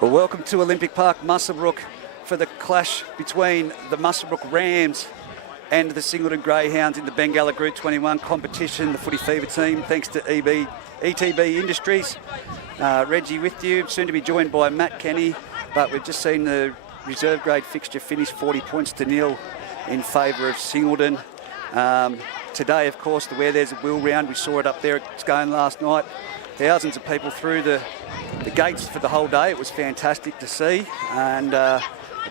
Well, welcome to Olympic Park, Muswellbrook, for the clash between the Muswellbrook Rams and the Singleton Greyhounds in the Bengalla Group 21 competition, the Footy Fever team, thanks to ETB Industries. Reggie with you, soon to be joined by Matt Kenny, but we've just seen the reserve grade fixture finish 40 points to nil in favour of Singleton. Today, of course, the Where There's a Will round, we saw it up there at Scone last night. Thousands of people through the gates for the whole day. It was fantastic to see, and a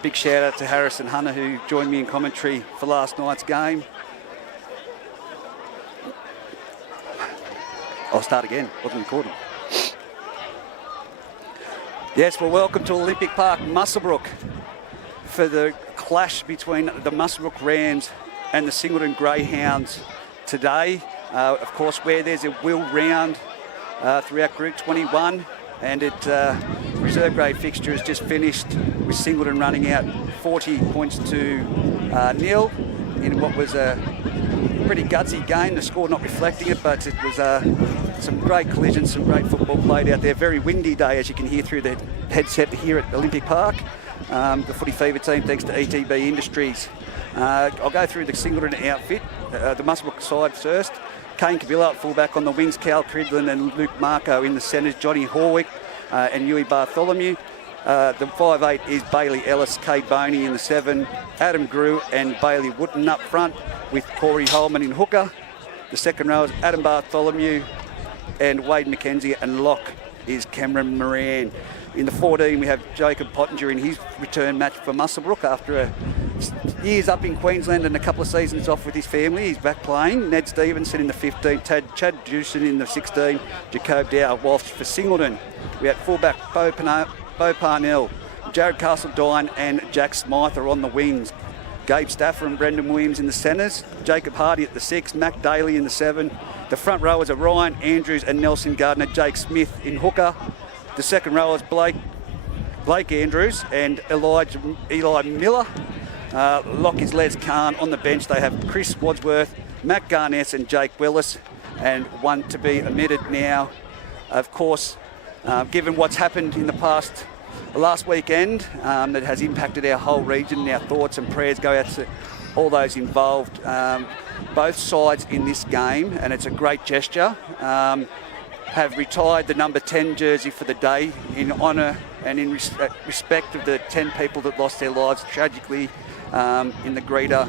big shout out to Harrison Hunter, who joined me in commentary for last night's game. I'll start again, wasn't recording. Yes, well, welcome to Olympic Park, Muswellbrook, for the clash between the Muswellbrook Rams and the Singleton Greyhounds today. Of course, Where There's a Will round throughout Group 21, and reserve grade fixture has just finished with Singleton running out 40 points to nil in what was a pretty gutsy game. The score not reflecting it, but it was some great collisions, some great football played out there. Very windy day, as you can hear through the headset here at Olympic Park. The Footy Fever team, thanks to ETB Industries. I'll go through the Singleton outfit, the Muswellbrook side first. Kane Kabila at fullback, on the wings Cal Cridlin and Luke Marco in the centres, Johnny Horwick and Huey Bartholomew. The 5'8" is Bailey Ellis, Cade Boney in the 7, Adam Grew and Bailey Wooten up front with Corey Holman in hooker. The second row is Adam Bartholomew and Wade McKenzie, and lock is Cameron Moran. In the 14 we have Jacob Pottinger in his return match for Muswellbrook after years up in Queensland and a couple of seasons off with his family. He's back playing. Ned Stevenson in the 15, Chad Dewson in the 16, Jacob Dow Walsh for Singleton. We had fullback Bo Parnell, Jared Castledine and Jack Smythe are on the wings. Gabe Stafford and Brendan Williams in the centres, Jacob Hardy at the 6, Mac Daly in the 7. The front rowers are Ryan Andrews and Nelson Gardner, Jake Smith in hooker. The second row is Blake Andrews and Eli Miller. Lock is Les Khan. On the bench they have Chris Wadsworth, Matt Garnett and Jake Willis, and one to be omitted now. Of course, given what's happened in the last weekend, that has impacted our whole region, and our thoughts and prayers go out to all those involved, both sides in this game, and it's a great gesture. Have retired the number 10 jersey for the day in honour and in respect of the 10 people that lost their lives tragically in the Greta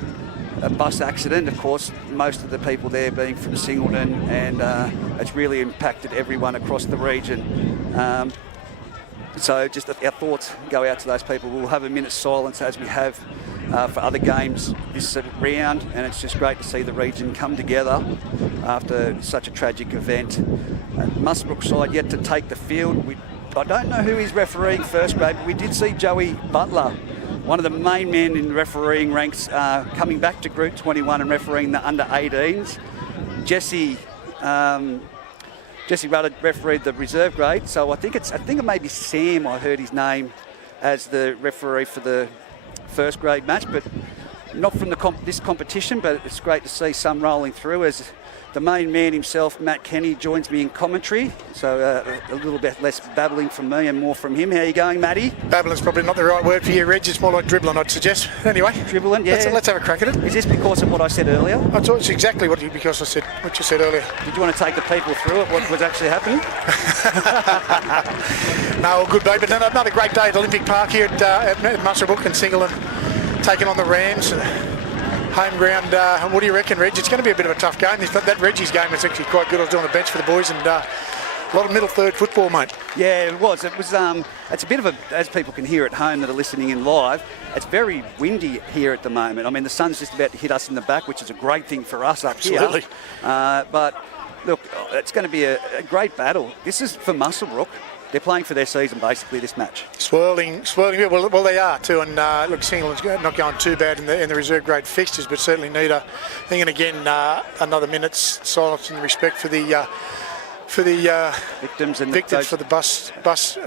bus accident. Of course, most of the people there being from Singleton, and it's really impacted everyone across the region. So just our thoughts go out to those people. We'll have a minute's silence as we have for other games this round, and it's just great to see the region come together after such a tragic event. Muswellbrook side yet to take the field. I don't know who is refereeing first grade, but we did see Joey Butler, one of the main men in refereeing ranks, coming back to Group 21 and refereeing the under-18s. Jesse Rudder refereed the reserve grade, so I think it may be Sam. I heard his name as the referee for the first grade match, but not from this competition. But it's great to see some rolling through as the main man himself, Matt Kenny, joins me in commentary. So a little bit less babbling from me and more from him. How are you going, Matty? Babbling's probably not the right word for you, Reg. It's more like dribbling, I'd suggest. Anyway, dribbling, yeah. Let's have a crack at it. Is this because of what I said earlier? I thought it's exactly what you said earlier. Did you want to take the people through it, what was actually happening? No, all good, mate. But another great day at Olympic Park here at Muswellbrook, and Singleton taking on the Rams. Home ground. What do you reckon, Reg? It's going to be a bit of a tough game. That Reggie's game was actually quite good. I was on the bench for the boys, and a lot of middle third football, mate. Yeah, it was. It's a bit of a, as people can hear at home that are listening in live, it's very windy here at the moment. I mean, the sun's just about to hit us in the back, which is a great thing for us up Absolutely. Here. But look, it's going to be a great battle. This is for Muswellbrook. They're playing for their season, basically, this match. Swirling. Well, they are too. And look, Singleton's not going too bad in the reserve grade fixtures, but certainly need a thing. And again, another minute's silence in respect for the victims and for the bus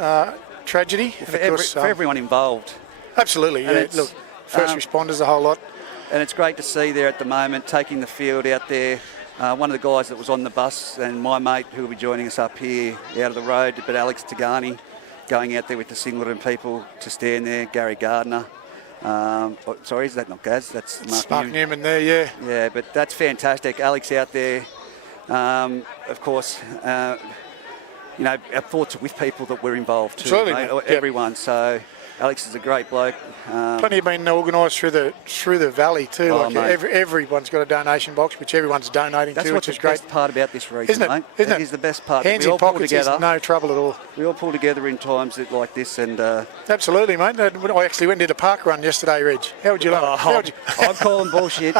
tragedy. For everyone involved. Absolutely. Yeah. Look, first responders, the whole lot. And it's great to see there at the moment, taking the field out there. One of the guys that was on the bus, and my mate who will be joining us up here out of the road, but Alex Tagani, going out there with the Singleton people to stand there. Gary Gardner. Sorry, is that not Gaz? That's Mark Newman there, yeah. Yeah, but that's fantastic. Alex out there, of course. You know, our thoughts are with people that were involved too. Absolutely, mate, yep. everyone. So Alex is a great bloke. Plenty have been organised through the valley too. Oh, like everyone's got a donation box, which everyone's donating That's to, what's which is the great. best part about this region, Isn't it? mate. Isn't it? It is the best part. Hands we all in pull pockets together. is no trouble at all. We all pull together in times like this, and Absolutely, mate. I actually went and did a park run yesterday, Reg. How would you like it? I'm calling bullshit.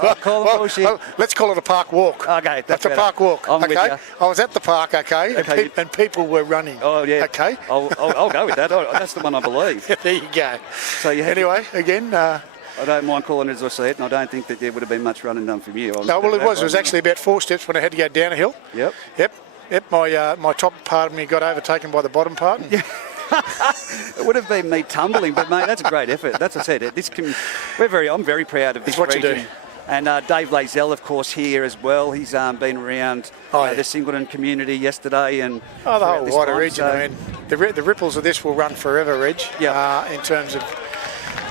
I'm calling bullshit. Well, let's call it a park walk. Okay, that's a better. park walk. I'm okay, with you. I was at the park. Okay, and people were running. Oh yeah. Okay. I'll go with that. That's the one I believe. There you go. So anyway, again. I don't mind calling it as I see it, and I don't think that there would have been much running done from you. No, well, it was actually about 4 steps when I had to go down a hill. Yep. My top part of me got overtaken by the bottom part. It would have been me tumbling, but mate, that's a great effort. That's what I said. I'm very proud of this It's what region. you do. And Dave Lazell, of course, here as well. He's been around the Singleton community yesterday and the whole wider time, region. so I mean, the ripples of this will run forever, Reg. Yeah. In terms of.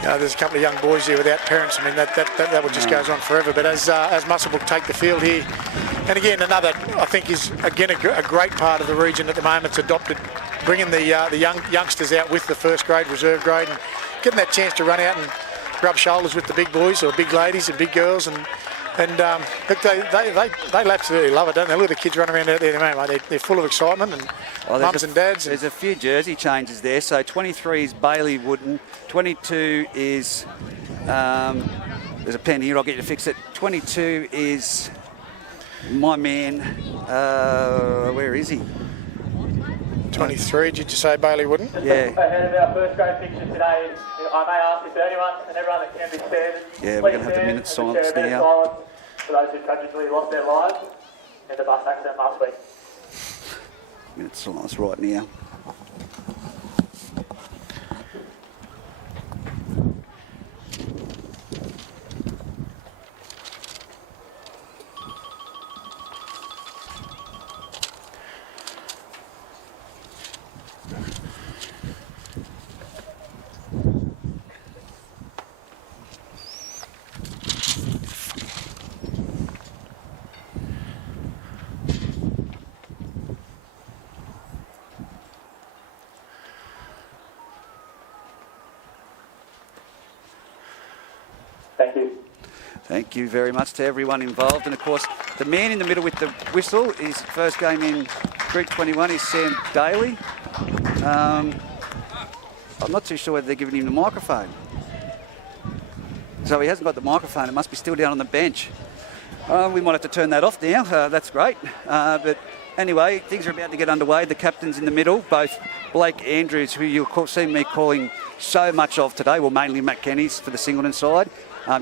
There's a couple of young boys here without parents. I mean, that one just goes on forever. But as Muswellbrook take the field here, and again, another, I think, is again a great part of the region at the moment. It's adopted, bringing the youngsters out with the first grade, reserve grade, and getting that chance to run out and rub shoulders with the big boys or big ladies and big girls. And look, they absolutely love it, don't they? Look at the kids running around out there, mate. They're full of excitement, and mums and dads. There's a few jersey changes there. So 23 is Bailey Wooden. 22 is, there's a pen here, I'll get you to fix it. 22 is my man, where is he? 23, did you say Bailey Wooden? Yeah. Ahead of our first grade fixture today, I may ask if anyone and everyone that can be spared. Yeah, we're going to have a minute's silence now. For those who tragically lost their lives in the bus accident last week. Minute's silence right now. Thank you. Thank you very much to everyone involved. And of course, the man in the middle with the whistle, his first game in Group 21 is Sam Daly. I'm not too sure whether they're giving him the microphone. So he hasn't got the microphone. It must be still down on the bench. We might have to turn that off now. That's great. But anyway, things are about to get underway. The captains in the middle, both Blake Andrews, who you'll see me calling so much of today, well, mainly Matt Kenny's for the Singleton side.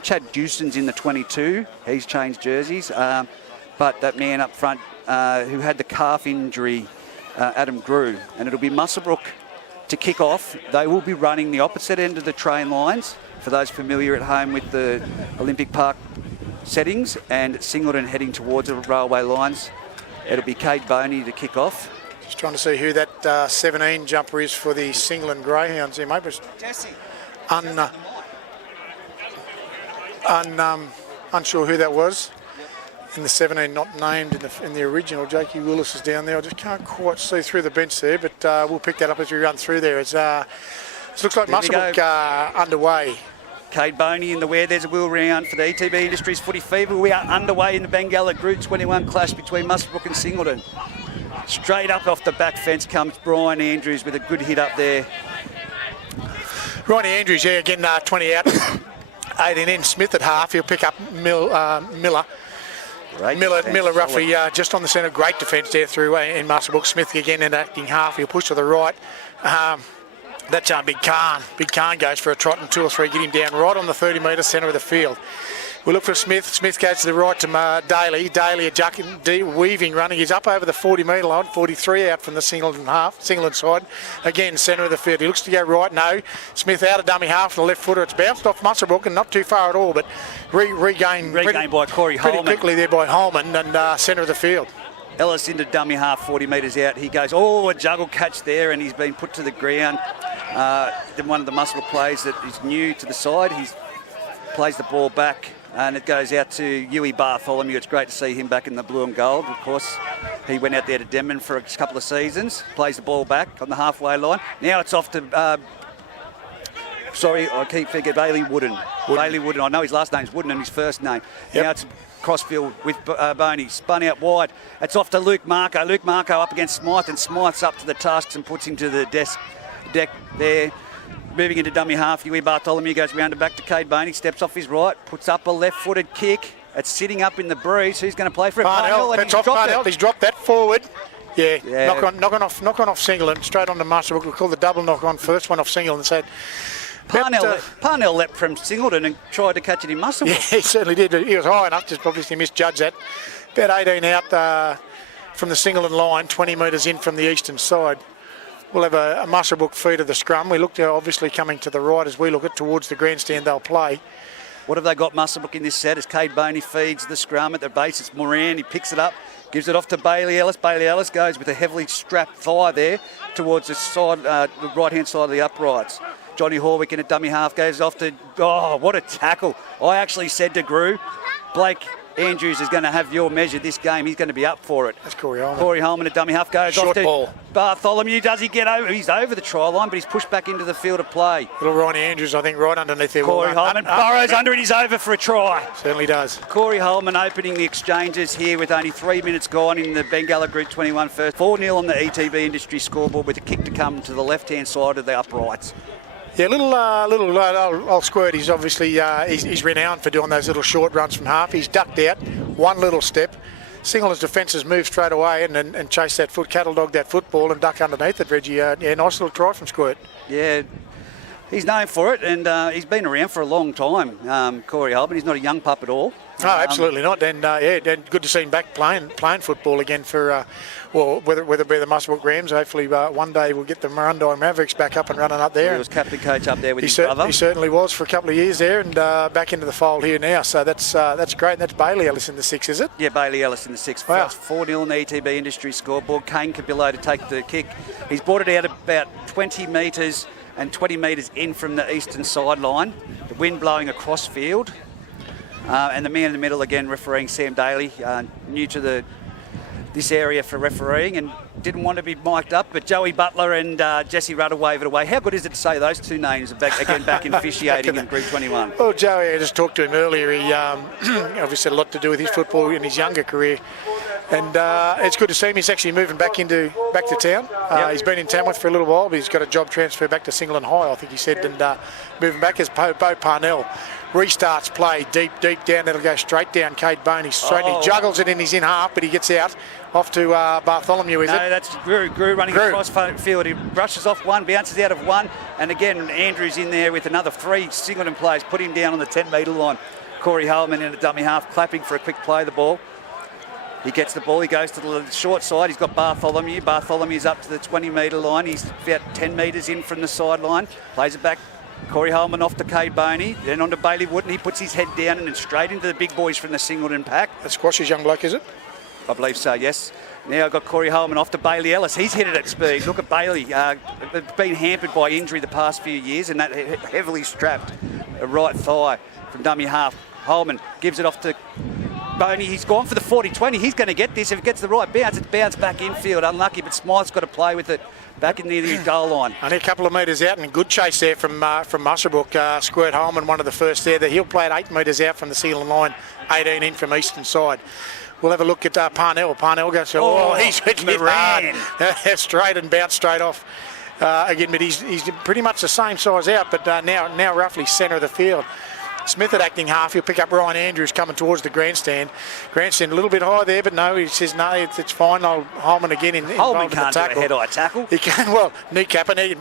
Chad Dewson's in the 22. He's changed jerseys. But that man up front who had the calf injury, Adam Grew. And it'll be Muswellbrook to kick off. They will be running the opposite end of the train lines, for those familiar at home with the Olympic Park settings, and Singleton heading towards the railway lines. It'll be Kate Boney to kick off. Just trying to see who that 17 jumper is for the Singleton Greyhounds here, mate. Jesse. Unsure who that was. In the 17, not named in the original. Jakey Willis is down there. I just can't quite see through the bench there, but we'll pick that up as we run through there. It looks like Muswellbrook underway. Kate Boney in the wear. There's a wheel round for the ETB Industries Footy Fever. We are underway in the Bengalla Group 21 clash between Muswellbrook and Singleton. Straight up off the back fence comes Brian Andrews with a good hit up there. Ronnie Andrews, yeah, again 20 out. 18 in. Smith at half. He'll pick up Miller. Miller roughly just on the centre. Great defence there through in Muswellbrook. Smith again in acting half. He'll push to the right. That's Big Khan. Big Khan goes for a trot and 2 or 3. Get him down right on the 30 metre centre of the field. We look for Smith. Smith goes to the right to Daly. Daly weaving, running. He's up over the 40 metre line. 43 out from the Singleton side. Again, centre of the field. He looks to go right. No. Smith out of dummy half on the left footer. It's bounced off Muswellbrook and not too far at all, but regained by Corey Holman. Pretty quickly there by Holman and centre of the field. Ellis into dummy half, 40 metres out. He goes, a juggle catch there, and he's been put to the ground. Then one of the Muswellbrook players that is new to the side, he plays the ball back, and it goes out to Huey Bartholomew. It's great to see him back in the blue and gold. Of course, he went out there to Denman for a couple of seasons, plays the ball back on the halfway line. Now it's off to... I keep thinking Bailey Wooden. Bailey Wooden. I know his last name's Wooden and his first name. Yep. Now it's crossfield with Boney. Spun out wide. It's off to Luke Marco. Luke Marco up against Smythe, and Smythe's up to the tasks and puts him to the deck there. Moving into dummy half, Huey Bartholomew goes round and back to Cade Boney. Steps off his right, puts up a left-footed kick. It's sitting up in the breeze. Who's going to play for it? Parnell. That's off Parnell. He's dropped that forward. Yeah. Knock on off Singleton, straight on to Muswellbrook. We'll call the double knock on. First one off Singleton. So Parnell leapt from Singleton and tried to catch it in Muswellbrook. Yeah, he certainly did. He was high enough to obviously misjudge that. About 18 out from the Singleton line, 20 metres in from the eastern side. We'll have a Muswellbrook feed of the scrum. We look to obviously coming to the right as we look at towards the grandstand they'll play. What have they got Muswellbrook in this set? As Cade Boney feeds the scrum at the base, it's Moran. He picks it up, gives it off to Bailey Ellis. Bailey Ellis goes with a heavily strapped thigh there towards the side, the right-hand side of the uprights. Johnny Horwick in a dummy half goes off to... Oh, what a tackle. I actually said to Grew, Blake Andrews is going to have your measure this game. He's going to be up for it. That's Corey Holman. Corey Holman, a dummy half, goes Short off to ball. Bartholomew. Does he get over? He's over the try line, but he's pushed back into the field of play. Little Ronnie Andrews, I think, right underneath there. Corey Holman burrows under it. He's over for a try. Certainly does. Corey Holman opening the exchanges here with only 3 minutes gone in the Bengalla Group 21 first. 4-0 on the ETB industry scoreboard with a kick to come to the left-hand side of the uprights. Yeah, old Squirt. He's obviously he's renowned for doing those little short runs from half. He's ducked out, one little step. Singleton's defence has moved straight away and chased that cattle dog that football and duck underneath it, Reggie. Nice little try from Squirt. Yeah, he's known for it, and he's been around for a long time, Corey Holman. He's not a young pup at all. No, absolutely not. And good to see him back playing football again for, whether it be the Muswellbrook Rams. Hopefully one day we'll get the Murrundi Mavericks back up and running up there. He was captain coach up there with his brother. He certainly was for a couple of years there, and back into the fold here now. So that's great. And that's Bailey Ellis in the 6, is it? Yeah, Bailey Ellis in the 6. Wow. 4-0 in the ETB industry scoreboard. Kane Cabillo to take the kick. He's brought it out about 20 metres and 20 metres in from the eastern sideline. The wind blowing across field. And the man in the middle again refereeing Sam Daly, new to this area for refereeing and didn't want to be mic'd up, but Joey Butler and Jesse Rudder wave it away. How good is it to say those two names are back in officiating in Group 21? Well, Joey, I just talked to him earlier. He obviously had a lot to do with his football in his younger career. And it's good to see him. He's actually moving back to town. He's been in Tamworth for a little while, but he's got a job transfer back to Singleton High, I think he said, and moving back as Bo Parnell restarts play deep down. That'll go straight down Cade Boney. He juggles it in his in half, but he gets out off to Bartholomew, is it? No, that's Grew running across field. He brushes off one, bounces out of one, and again Andrews in there with another 3 Singleton players, put him down on the 10-metre line. Corey Holman in a dummy half, clapping for a quick play of the ball. He gets the ball, he goes to the short side, he's got Bartholomew. Bartholomew's up to the 20-metre line, he's about 10 metres in from the sideline, plays it back. Corey Holman off to Cade Boney, then on to Bailey Wooden. He puts his head down and then straight into the big boys from the Singleton pack. That's Squash's young bloke, is it? I believe so, yes. Now I've got Corey Holman off to Bailey Ellis. He's hit it at speed. Look at Bailey. Been hampered by injury the past few years, and that heavily strapped right thigh from dummy half. Holman gives it off to Boney. He's gone for the 40-20. He's going to get this. If it gets the right bounce, it's bounced back infield. Unlucky, but Smythe's got to play with it back in near the goal line. Only a couple of metres out, and good chase there from Muswellbrook. Squirt Holman, one of the first there. He'll play at 8 metres out from the Singleton line, 18 in from eastern side. We'll have a look at Parnell. Parnell goes, he's hitting it hard. Straight and bounced straight off. Again, but he's pretty much the same size out, but now roughly centre of the field. Smith at acting half. He'll pick up Ryan Andrews coming towards the grandstand. Grandstand a little bit high there, but no, he says no, it's fine. Holman again in Holman can't do a head-eye tackle. He can, kneecap, and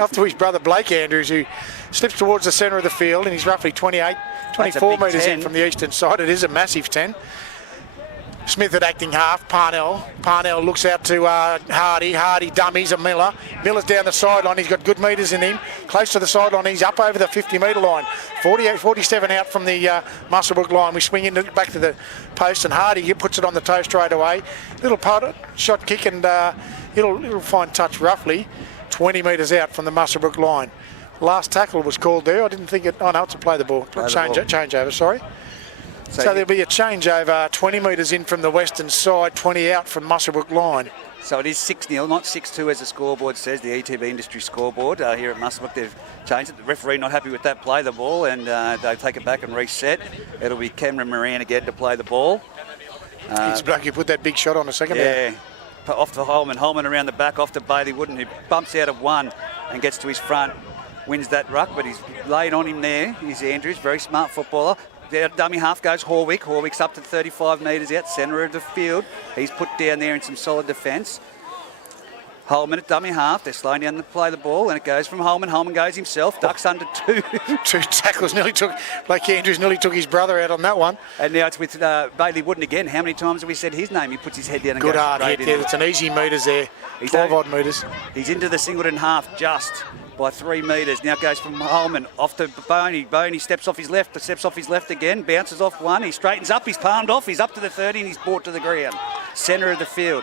off to his brother Blake Andrews, who slips towards the centre of the field, and he's roughly 24 metres in from the eastern side. It is a massive 10. Smith at acting half. Parnell looks out to Hardy. Hardy dummies a Miller. Miller's down the sideline. He's got good metres in him. close to the sideline. He's up over the 50-metre line. 47 out from the Muswellbrook line. We swing back to the post, and Hardy puts it on the toe straight away. Little shot kick, and it'll find touch roughly 20 metres out from the Muswellbrook line. Last tackle was called there. I didn't think it. Oh no, it's a play the ball. Changeover. Sorry. So there'll be a changeover 20 metres in from the western side, 20 out from Muswellbrook line. So it is 6-0, not 6-2 as the scoreboard says, the ETB Industry scoreboard. Here at Muswellbrook, they've changed it. The referee not happy with that play, the ball, and they take it back and reset. It'll be Cameron Moran again to play the ball. He's bloke who put that big shot on a second. Yeah, off to Holman. Holman around the back, off to Bailey Wooden, who bumps out of one and gets to his front, wins that ruck, but he's laid on him there. He's Andrews, very smart footballer. The dummy half goes Horwick. Horwick's up to 35 metres out, centre of the field. He's put down there in some solid defence. Holman at dummy half. They're slowing down to play the ball, and it goes from Holman. Holman goes himself, ducks under two. Two tackles. Blake Andrews nearly took his brother out on that one. And now it's with Bailey Wooden again. How many times have we said his name? He puts his head down and good goes hard hit. Yeah, it's an easy metres there. 12 odd metres. He's into the Singleton half just by 3 metres. Now goes from Holman off to Boney. Boney steps off his left again, bounces off one. He straightens up, he's palmed off, he's up to the 30 and he's brought to the ground. Centre of the field.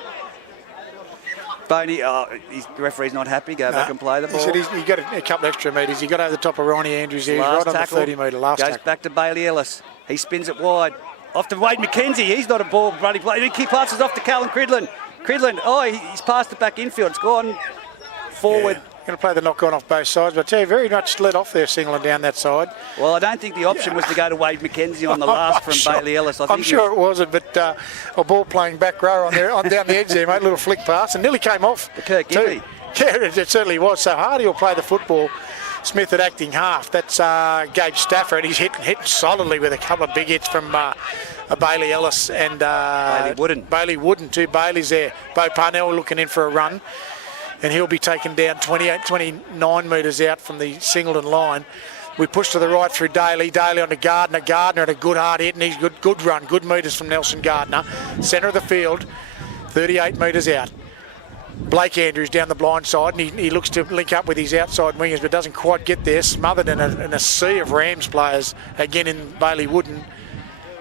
Boney, the referee's not happy, go back and play the ball. He said he's got a couple extra metres. He got over the top of Ronnie Andrews there. He's right on the 30 metre last tackle. Goes back to Bailey Ellis. He spins it wide. Off to Wade McKenzie. He's not a ball bloody player. He passes off to Callan Cridlin. He's passed it back infield. It's gone forward. Yeah. Going to play the knock-on off both sides, but I tell you, very much let off there, Singleton down that side. Well, I don't think the option was to go to Wade McKenzie on the last from Bailey Ellis. I'm sure it wasn't, but a ball playing back row on down the edge there, mate, a little flick pass, and nearly came off. Kirk Gimley. Yeah, it certainly was. So Hardy will play the football. Smith at acting half. That's Gabe Stafford. He's hitting solidly with a couple of big hits from Bailey Ellis and Bailey Wooden. Two Baileys there. Bo Parnell looking in for a run. And he'll be taken down 29 metres out from the Singleton line. We push to the right through Daly. Daly on to Gardner. Gardner at a good hard hit, and he's good run. Good metres from Nelson Gardner. Centre of the field, 38 metres out. Blake Andrews down the blind side, and he looks to link up with his outside wingers, but doesn't quite get there. Smothered in a sea of Rams players, again in Bailey Wooden.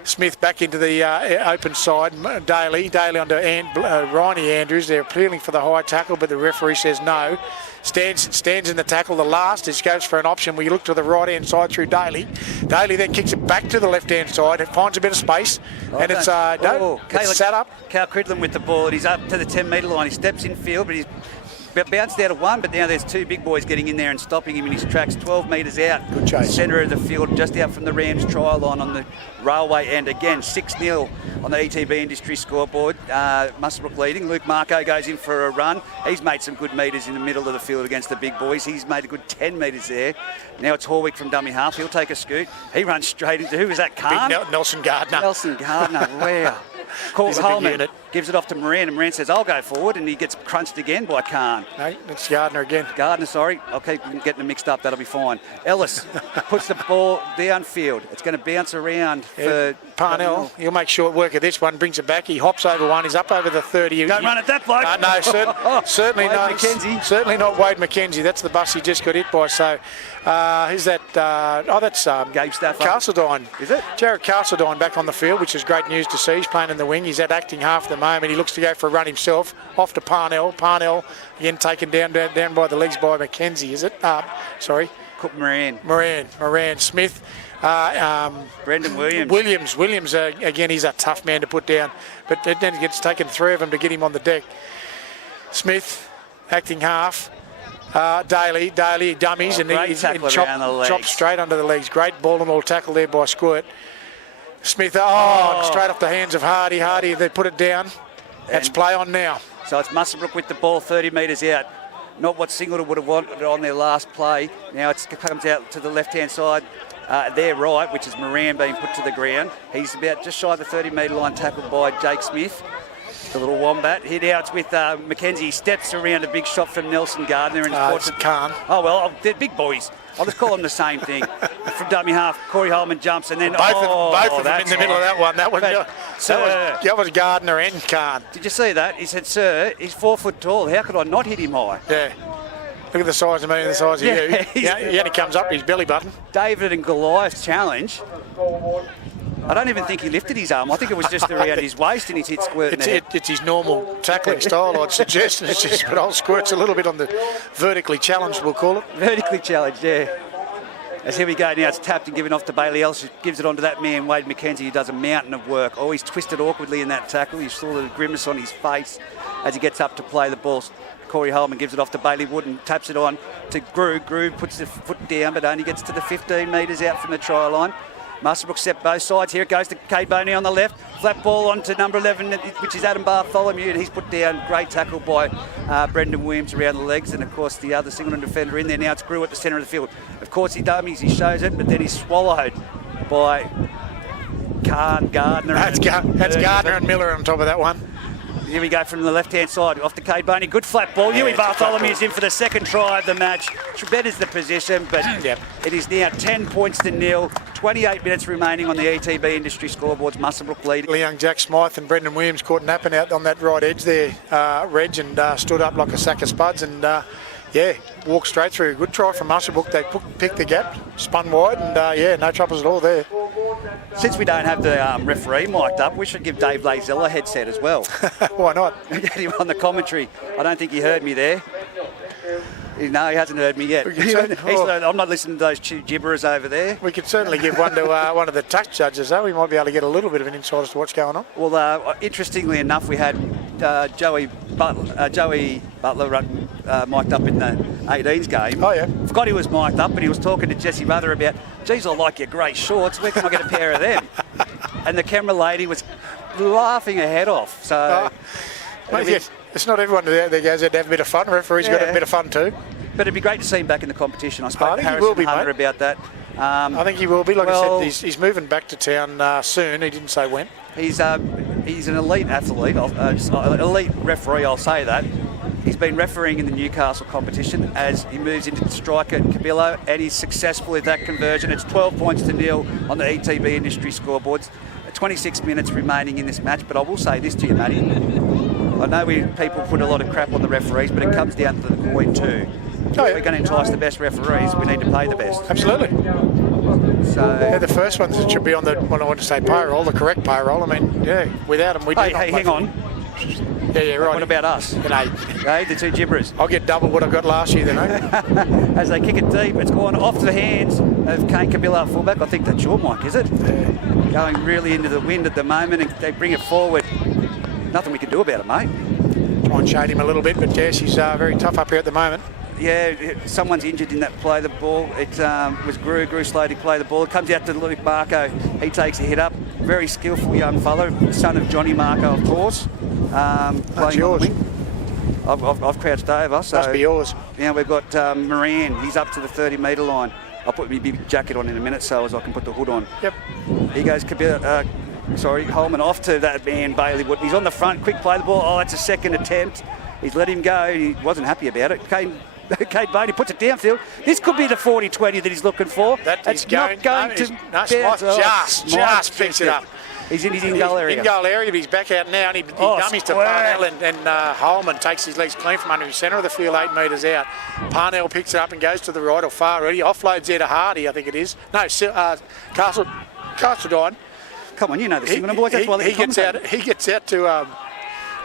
Smith back into the open side. Daly onto Ronnie Andrews. They're appealing for the high tackle, but the referee says no. Stands in the tackle. The last goes for an option. We look to the right-hand side through Daly. Daly then kicks it back to the left-hand side. It finds a bit of space, and it's sat up. Cal Cridlin with the ball, and he's up to the 10-metre line. He steps in field, but he's bounced out of one, but now there's two big boys getting in there and stopping him in his tracks. 12 metres out. Good chase. Centre of the field, just out from the Rams try line on the railway end. Again, 6-0 on the ETB Industry scoreboard. Muswellbrook leading. Luke Marco goes in for a run. He's made some good metres in the middle of the field against the big boys. He's made a good 10 metres there. Now it's Horwick from dummy half. He'll take a scoot. He runs straight into, who is that, Khan? Big Nelson Gardner. Nelson Gardner, wow. Calls Holman, gives it off to Moran, and Moran says, I'll go forward, and he gets crunched again by Khan. No, it's Gardner again. Gardner, sorry. I'll keep getting them mixed up. That'll be fine. Ellis puts the ball downfield. It's going to bounce around for Parnell. He'll make short work of this one, brings it back. He hops over one. He's up over the 30. Don't run at that bloke. No, certainly not. McKenzie. Certainly not Wade McKenzie. That's the bus he just got hit by. So, who's that? That's Gabe Stafford. Castledine. Is it? Jared Castledine back on the field, which is great news to see. He's playing in the wing. He's at acting half at the moment. He looks to go for a run himself. Off to Parnell. Parnell again taken down by the legs by McKenzie. Is it? Sorry. Cook Moran. Moran. Smith. Brendan Williams. Williams, again, he's a tough man to put down. But then it gets taken 3 of them to get him on the deck. Smith, acting half. Daly dummies, and he's chopped straight under the legs. Great ball and all tackle there by Squirt. Smith, straight off the hands of Hardy. Hardy, they put it down. That's play on now. So it's Muswellbrook with the ball 30 metres out. Not what Singleton would have wanted on their last play. Now it comes out to the left-hand side. Their right, which is Moran being put to the ground. He's about just shy of the 30-metre line, tackled by Jake Smith, the little wombat. Here now it's with McKenzie. He steps around a big shot from Nelson Gardner. And it's Khan. Oh, well, they're big boys. I'll just call them the same thing. From dummy half, Corey Holman jumps, and then both of them in the middle of that one. That was Gardner and Khan. Did you see that? He said, "Sir, he's 4 foot tall. How could I not hit him high?" Yeah. Look at the size of me and the size of you. He only comes up to his belly button. David and Goliath challenge. I don't even think he lifted his arm. I think it was just around his waist and he's hit Squirt in the head. It's his normal tackling style, I'd suggest. It's just, but old Squirt's a little bit on the vertically challenged, we'll call it. Vertically challenged, yeah. As here we go now, it's tapped and given off to Bailey Ellis, who gives it on to that man, Wade McKenzie, who does a mountain of work. Oh, he's twisted awkwardly in that tackle. You saw the grimace on his face as he gets up to play the ball. Corey Holman gives it off to Bailey Wood and taps it on to Groove. Groove puts the foot down, but only gets to the 15 metres out from the try line. Muswellbrook set both sides. Here it goes to Cade Boney on the left. Flat ball onto number 11, which is Adam Bartholomew, and he's put down. Great tackle by Brendan Williams around the legs, and of course the other Singleton defender in there. Now it's Grew at the centre of the field. Of course he dummies, he shows it, but then he's swallowed by Gardner. That's Gardner and Miller on top of that one. Here we go from the left-hand side, off to Cade Boney. Good flat ball. Huey Bartholomew's in for the second try of the match. Betters the position, but it is now 10 points to nil. 28 minutes remaining on the ETB industry scoreboards. Muswellbrook leading. Young Jack Smythe and Brendan Williams caught napping out on that right edge there, Reg, and stood up like a sack of spuds and, walked straight through. Good try from Muswellbrook. They picked the gap, spun wide, and, no troubles at all there. Since we don't have the referee mic'd up, we should give Dave Lazell a headset as well. Why not? Get him on the commentary. I don't think he heard me there. No, he hasn't heard me yet. I'm not listening to those two gibberers over there. We could certainly give one to one of the touch judges, though. We might be able to get a little bit of an insight as to what's going on. Well, interestingly enough, we had Joey Butler mic'd up in the 18s game. Oh, yeah. Forgot he was mic'd up, and he was talking to Jesse Ruther about, geez, I like your grey shorts. Where can I get a pair of them? And the camera lady was laughing her head off. So... It's not everyone that goes out to have a bit of fun. The referee's got a bit of fun too. But it'd be great to see him back in the competition. I spoke to Harrison Hunter about that. I think he will be. Like I said, he's moving back to town soon. He didn't say when. He's an elite athlete, elite referee, I'll say that. He's been refereeing in the Newcastle competition as he moves into the striker at Cabillo, and he's successful with that conversion. It's 12 points to nil on the ETB industry scoreboards. 26 minutes remaining in this match, but I will say this to you, Matty. I know people put a lot of crap on the referees, but it comes down to the coin too. If we're going to entice the best referees, we need to pay the best. Absolutely. So they're the first ones that should be on the, when I want to say payroll, the correct payroll. I mean, without them, we do not. Hey, hang on. Yeah, right. What about us? Hey, the two gibberers. I'll get double what I got last year then, eh? As they kick it deep, it's gone off the hands of Kane Cabillo, fullback. I think that's your mic, is it? Yeah. Going really into the wind at the moment, and they bring it forward. Nothing we can do about it, mate. Try and shade him a little bit, but yes, he's very tough up here at the moment. Yeah, someone's injured in that play the ball. It was Grew slow to play the ball. It comes out to Luke Marco. He takes a hit up. Very skillful young fellow, son of Johnny Marco, of course. That's yours. I've crouched over. So must be yours. Now we've got Moran. He's up to the 30-metre line. I'll put my big jacket on in a minute so as I can put the hood on. Yep. He goes Holman off to that man, Bailey Wood. He's on the front, quick play the ball. Oh, it's a second attempt. He's let him go. He wasn't happy about it. Cade Boney puts it downfield. This could be the 40-20 that he's looking for. It's not going to bounce. Just picks it up. He's in his in-goal area. In-goal area, but he's back out now, and he dummies to Parnell, and Holman takes his legs clean from under his centre of the field, 8 metres out. Parnell picks it up and goes to the right or far already. Offloads there to Hardy, I think it is. No, Castledine. Come on, you know the Singleton boys. That's why he gets out to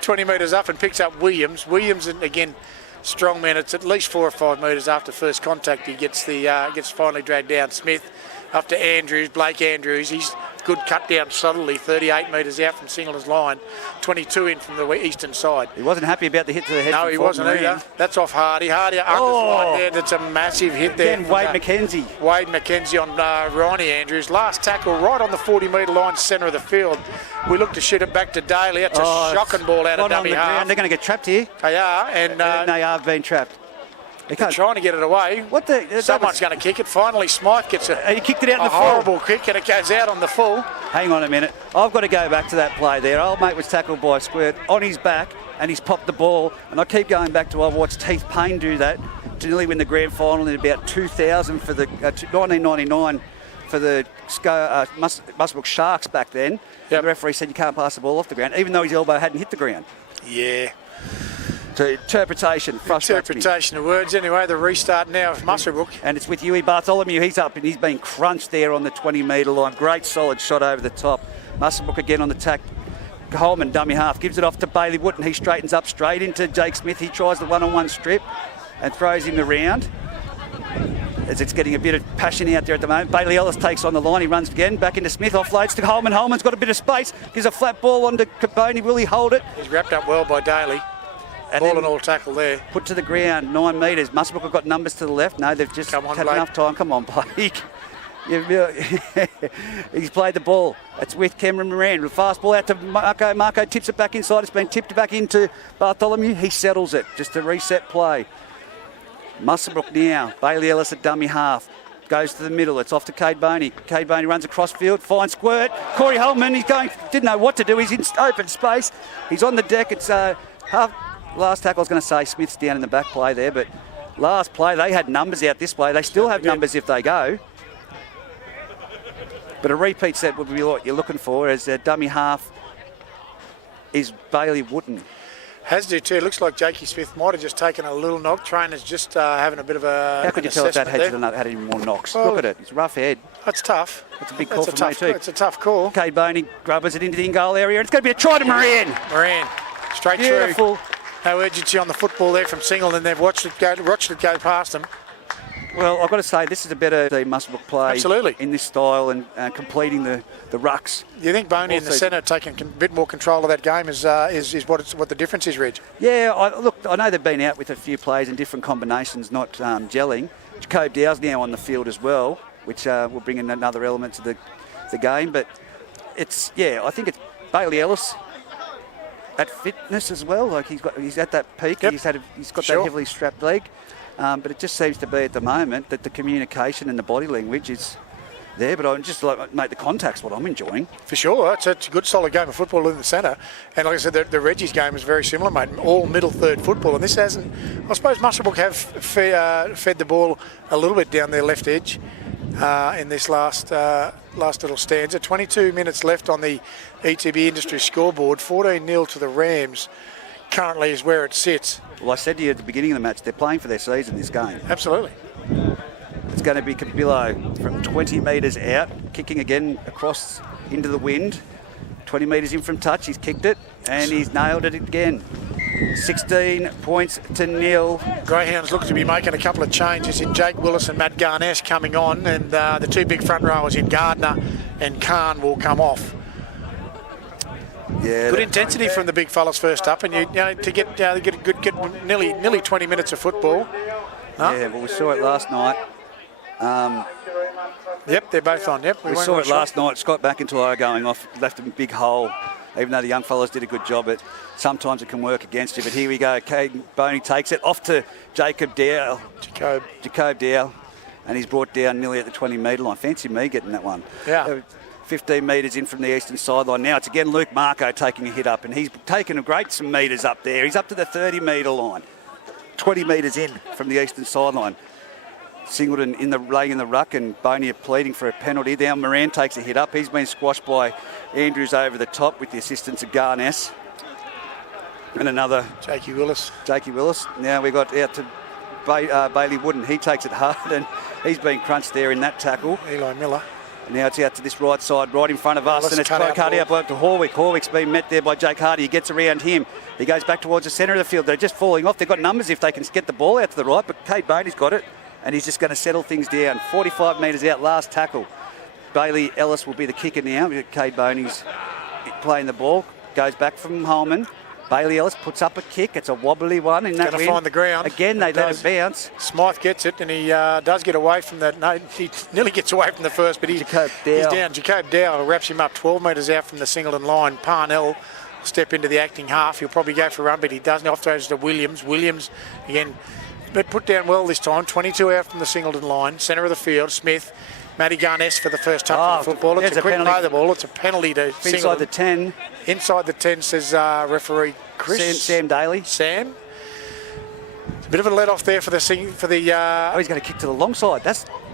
20 metres up and picks up Williams. Williams, again, strong man. It's at least 4 or 5 metres after first contact. He gets finally dragged down. Smith up to Andrews, Blake Andrews. He's good cut down subtly, 38 metres out from Singleton's line, 22 in from the eastern side. He wasn't happy about the hit to the head. No, he wasn't either. That's off Hardy. Hardy underslide there. That's a massive hit there. Again, Wade McKenzie. Wade McKenzie on Ronnie Andrews. Last tackle right on the 40-metre line, centre of the field. We look to shoot it back to Daly. That's a shocking ball out of dummy half. They're going to get trapped here. They are, and they are being trapped. They're trying to get it away. Someone's going to kick it. Finally, Smythe gets he kicked it out in the full. Horrible kick, and it goes out on the full. Hang on a minute. I've got to go back to that play there. Old mate was tackled by Squirt on his back, and he's popped the ball. And I keep going back to I watched Heath Payne do that to nearly win the grand final in about 2000 for the 1999 for the Muswellbrook Sharks back then. Yep. The referee said you can't pass the ball off the ground, even though his elbow hadn't hit the ground. Yeah. To interpretation, frustrates me. Interpretation of words. Anyway, the restart now of Muswellbrook. And it's with Huey Bartholomew. He's up and he's been crunched there on the 20-metre line. Great solid shot over the top. Muswellbrook again on the tack. Holman, dummy half, gives it off to Bailey Wootton. He straightens up straight into Jake Smith. He tries the one-on-one strip and throws him around. As it's getting a bit of passion out there at the moment. Bailey Ellis takes on the line. He runs again. Back into Smith. Offloads to Holman. Holman's got a bit of space. Gives a flat ball onto Caboni. Will he hold it? He's wrapped up well by Daly. And ball and all tackle there. Put to the ground, 9 metres. Muswellbrook have got numbers to the left. No, they've just had enough time. Come on, Blake. He's played the ball. It's with Cameron Moran. Fast ball out to Marco. Marco tips it back inside. It's been tipped back into Bartholomew. He settles it. Just a reset play. Muswellbrook now. Bailey Ellis at dummy half. Goes to the middle. It's off to Cade Boney. Cade Boney runs across field. Fine squirt. Corey Holman. He's going. Didn't know what to do. He's in open space. He's on the deck. It's half. Last tackle, I was going to say Smith's down in the back play there, but last play, they had numbers out this play. They still have numbers if they go. But a repeat set would be what you're looking for, as a dummy half is Bailey Wootton. Has to too. Looks like Jakey Smith might have just taken a little knock. Trainer's just having a bit of a. How could you tell if that had any more knocks? Well, look at it. It's rough head. That's tough. That's a big call for me too. It's a tough call. Cade Boney grubbers it into the in-goal area. It's going to be a try to Moran. Moran, straight Beautiful. through. No urgency on the football there from Singleton. They've watched it go past them. Well, I've got to say, this is a better Muswellbrook play. Absolutely. In this style and completing the rucks. Do you think Boney in the centre taking a bit more control of that game is what the difference is, Reg? Yeah, I know they've been out with a few players in different combinations, not gelling. Jacob Dow's now on the field as well, which will bring in another element to the game. But it's, I think it's Bailey Ellis at fitness as well. Like he's at that peak. Yep. He's got that heavily strapped leg. But it just seems to be at the moment that the communication and the body language is there. But I just like make the contact's what I'm enjoying. For sure, it's a good solid game of football in the centre. And like I said, the Reggie's game is very similar, mate. All middle third football, and this hasn't. I suppose Muswellbrook have fed the ball a little bit down their left edge in this last little stanza. 22 minutes left on the ETB Industry scoreboard. 14-0 to the Rams. Currently is where it sits. Well, I said to you at the beginning of the match, they're playing for their season, this game. Absolutely. It's going to be Cabillo from 20 metres out, kicking again across into the wind. 20 metres in from touch, he's kicked it, and he's nailed it again. 16 points to nil. Greyhounds look to be making a couple of changes in Jake Willis and Matt Garness coming on, and the two big front rowers in Gardner and Khan will come off. Yeah, good intensity from the big fellas first up, and to get nearly 20 minutes of football. Huh? Yeah, well, we saw it last night. Yep, they're both on. Yep, we saw it last night. Scott McIntyre going off left a big hole. Even though the young fellas did a good job, sometimes it can work against you. But here we go. Cade Boney takes it off to Jacob Dow. Jacob Dow, and he's brought down nearly at the 20-metre line. Fancy me getting that one. Yeah. 15 metres in from the eastern sideline. Now it's again Luke Marco taking a hit up, and he's taken some metres up there. He's up to the 30-metre line. 20 metres in from the eastern sideline. Singleton laying in the ruck, and Boney pleading for a penalty. Now Moran takes a hit up. He's been squashed by Andrews over the top with the assistance of Garness. And another Jakey Willis. Now we got out to Bailey Wootton. He takes it hard, and he's been crunched there in that tackle. Eli Miller. Now it's out to this right side, right in front of us, and it's cut out to Horwick. Horwick's been met there by Jake Hardy. He gets around him. He goes back towards the centre of the field. They're just falling off. They've got numbers if they can get the ball out to the right, but Cade Boney's got it, and he's just going to settle things down. 45 metres out, last tackle. Bailey Ellis will be the kicker now. Cade Boney's playing the ball. Goes back from Holman. Bailey Ellis puts up a kick. It's a wobbly one in that going to find the ground. Again, they let it bounce. Smythe gets it, and he does get away from that. No, he nearly gets away from the first, but he's down. Jacob Dow wraps him up 12 metres out from the Singleton line. Parnell step into the acting half. He'll probably go for a run, but he doesn't. Off throws to Williams. Williams, again, but put down well this time. 22 out from the Singleton line. Centre of the field, Smith. Matty Garness for the first touch of the football. It's a quick play of the ball. It's a penalty to Singleton. Inside the 10. Inside the 10, says referee Chris. Sam Daly. Sam. It's a bit of a let off there for the. Oh, he's going to kick to the long side.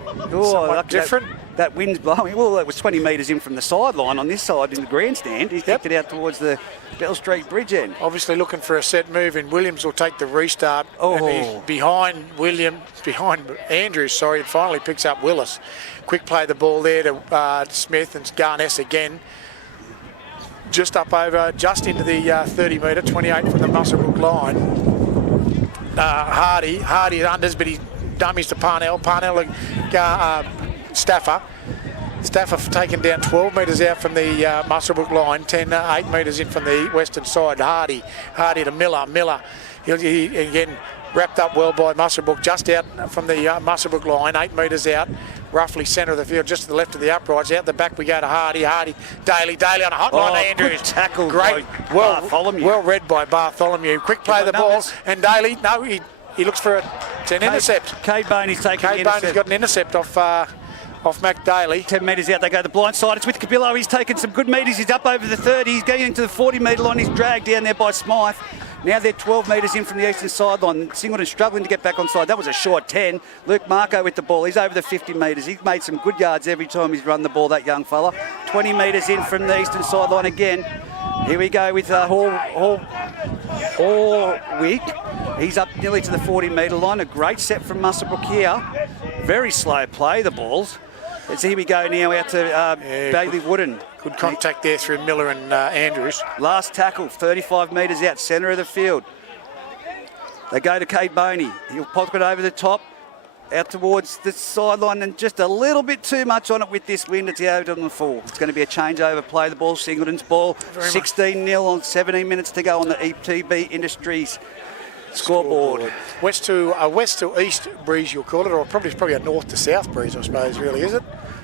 somewhat different. That wind's blowing. Well, it was 20 metres in from the sideline on this side in the grandstand. He's kicked it out towards the Bell Street Bridge end. Obviously looking for a set move, and Williams will take the restart. And he's behind Andrews, and finally picks up Willis. Quick play the ball there to Smith and Garness again. Just into the 30-metre, 28 from the Muswellbrook line. Hardy unders, but he dummies to Parnell. Parnell, Stafford taken down 12 metres out from the Muswellbrook line, 8 metres in from the western side. Hardy to Miller. He again wrapped up well by Muswellbrook, just out from the Muswellbrook line, 8 metres out, roughly centre of the field, just to the left of the uprights. Out the back we go to Hardy, Daly on a hot line to Andrews. Good tackle, great, well read by Bartholomew. Quick play the ball, and Daly, he looks for it's an intercept. Cade Boney's taking the intercept. Boney's got an intercept off Mac Daly. 10 metres out, they go to the blind side. It's with Cabillo. He's taken some good metres. He's up over the 30. He's going into the 40-metre line. He's dragged down there by Smythe. Now they're 12 metres in from the eastern sideline. Singleton struggling to get back on side. That was a short 10. Luke Marco with the ball. He's over the 50 metres. He's made some good yards every time he's run the ball, that young fella. 20 metres in from the eastern sideline again. Here we go with Horwick. He's up nearly to the 40-metre line. A great set from Muswellbrook here. Very slow play, the balls. So here we go now out to Bailey Wooden. Good contact there through Miller and Andrews. Last tackle, 35 metres out, centre of the field. They go to Cade Boney. He'll pocket over the top, out towards the sideline, and just a little bit too much on it with this wind. It's out on the full. It's going to be a changeover play. The ball, Singleton's ball. 16-0 on 17 minutes to go on the ETB Industries scoreboard. West to east breeze, you'll call it, or probably a north to south breeze, I suppose, really, is it?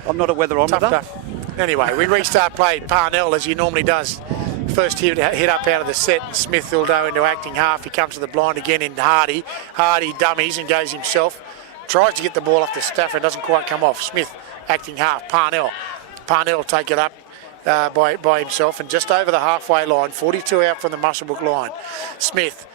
I'm not a weatherometer. Anyway, we restart play. Parnell, as he normally does. First hit up out of the set, and Smith will go into acting half. He comes to the blind again in Hardy. Hardy dummies and goes himself. Tries to get the ball off the Stafford, doesn't quite come off. Smith acting half. Parnell will take it up by himself, and just over the halfway line, 42 out from the Muswellbrook line. Smith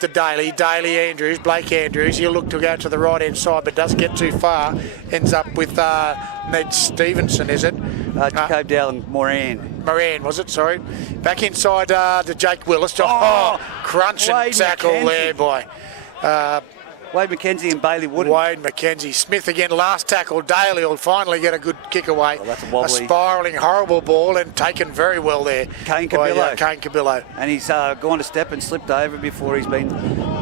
to Daly, Andrews, Blake Andrews. He'll look to go to the right-hand side, but doesn't get too far. Ends up with Ned Stevenson, is it? Jacob Dowell and Moran, was it? Sorry. Back inside to Jake Willis. Crunch and tackle there by Wade McKenzie and Bailey Wooden. Wade McKenzie. Smith again, last tackle. Daly will finally get a good kick away. That's a wobbly. A spiralling, horrible ball, and taken very well there. Kane Cabillo. And he's gone to step and slipped over before he's been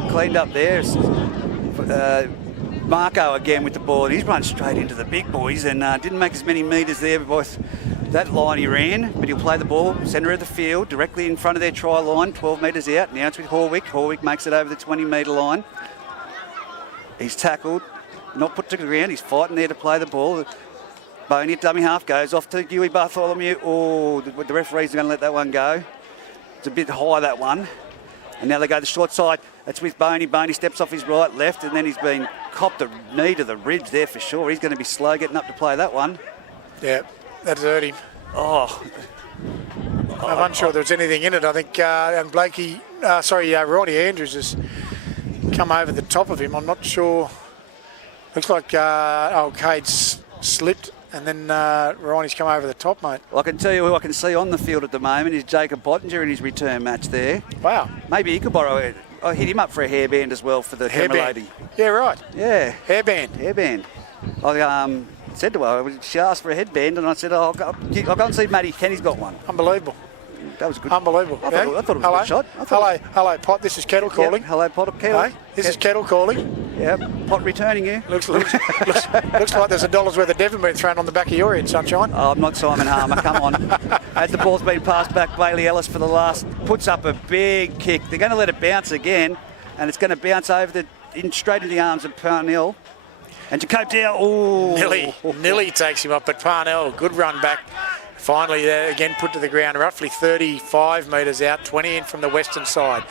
cleaned up there. Marco again with the ball, and he's run straight into the big boys and didn't make as many metres there with that line he ran, but he'll play the ball centre of the field directly in front of their try line, 12 metres out. Now it's with Horwick. Horwick makes it over the 20-metre line. He's tackled, not put to the ground. He's fighting there to play the ball. Boney, dummy half, goes off to Huey Bartholomew. Oh, the referee's going to let that one go. It's a bit high, that one. And now they go to the short side. It's with Boney. Boney steps off his right, left, and then he's been copped a knee to the ribs there for sure. He's going to be slow getting up to play that one. Yeah, that's hurt him. I'm unsure there was anything in it. I think, and Ronnie Andrews has come over the top of him. I'm not sure. Looks like Cade's slipped, and then Ronnie's come over the top, mate. Well, I can tell you who I can see on the field at the moment is Jacob Pottinger in his return match there. Wow. Maybe he could borrow it. I hit him up for a hairband as well for the hairband. Yeah, right. Yeah. Hairband. I said to her, she asked for a headband, and I said, I'll go and see Matty Kenny's got one. Unbelievable. That was good. Unbelievable. I thought it was a good shot. Hello, Pot. This is Kettle calling. Yep. Hello, Pot. Kettle. Hey, this is Kettle calling. Yeah, Pot returning you. Looks like there's $1 worth of Devon being thrown on the back of your head, sunshine. Oh, I'm not Simon Harmer. Come on. As the ball's been passed back, Bailey Ellis for the last puts up a big kick. They're going to let it bounce again, and it's going to bounce over straight into the arms of Parnell. And Jacob Dowell. Nearly takes him up, but Parnell, good run back. Finally, again put to the ground, roughly 35 metres out, 20 in from the western side.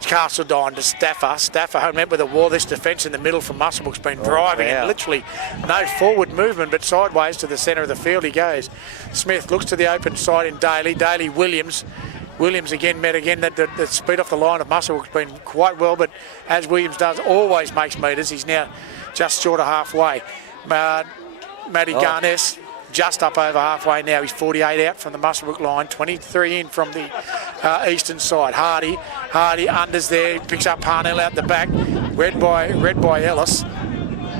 Castledine to Stafford. Stafford met with a wall. This defence in the middle from Muswellbrook's been driving it. Literally no forward movement, but sideways to the centre of the field he goes. Smith looks to the open side in Daly. Williams again met again. The speed off the line of Muswellbrook's been quite well, but as Williams does, always makes metres. He's now just short of halfway. Matty Garnes just up over halfway now. He's 48 out from the Muswellbrook line, 23 in from the eastern side. Hardy unders there, picks up Parnell out the back, read by Ellis.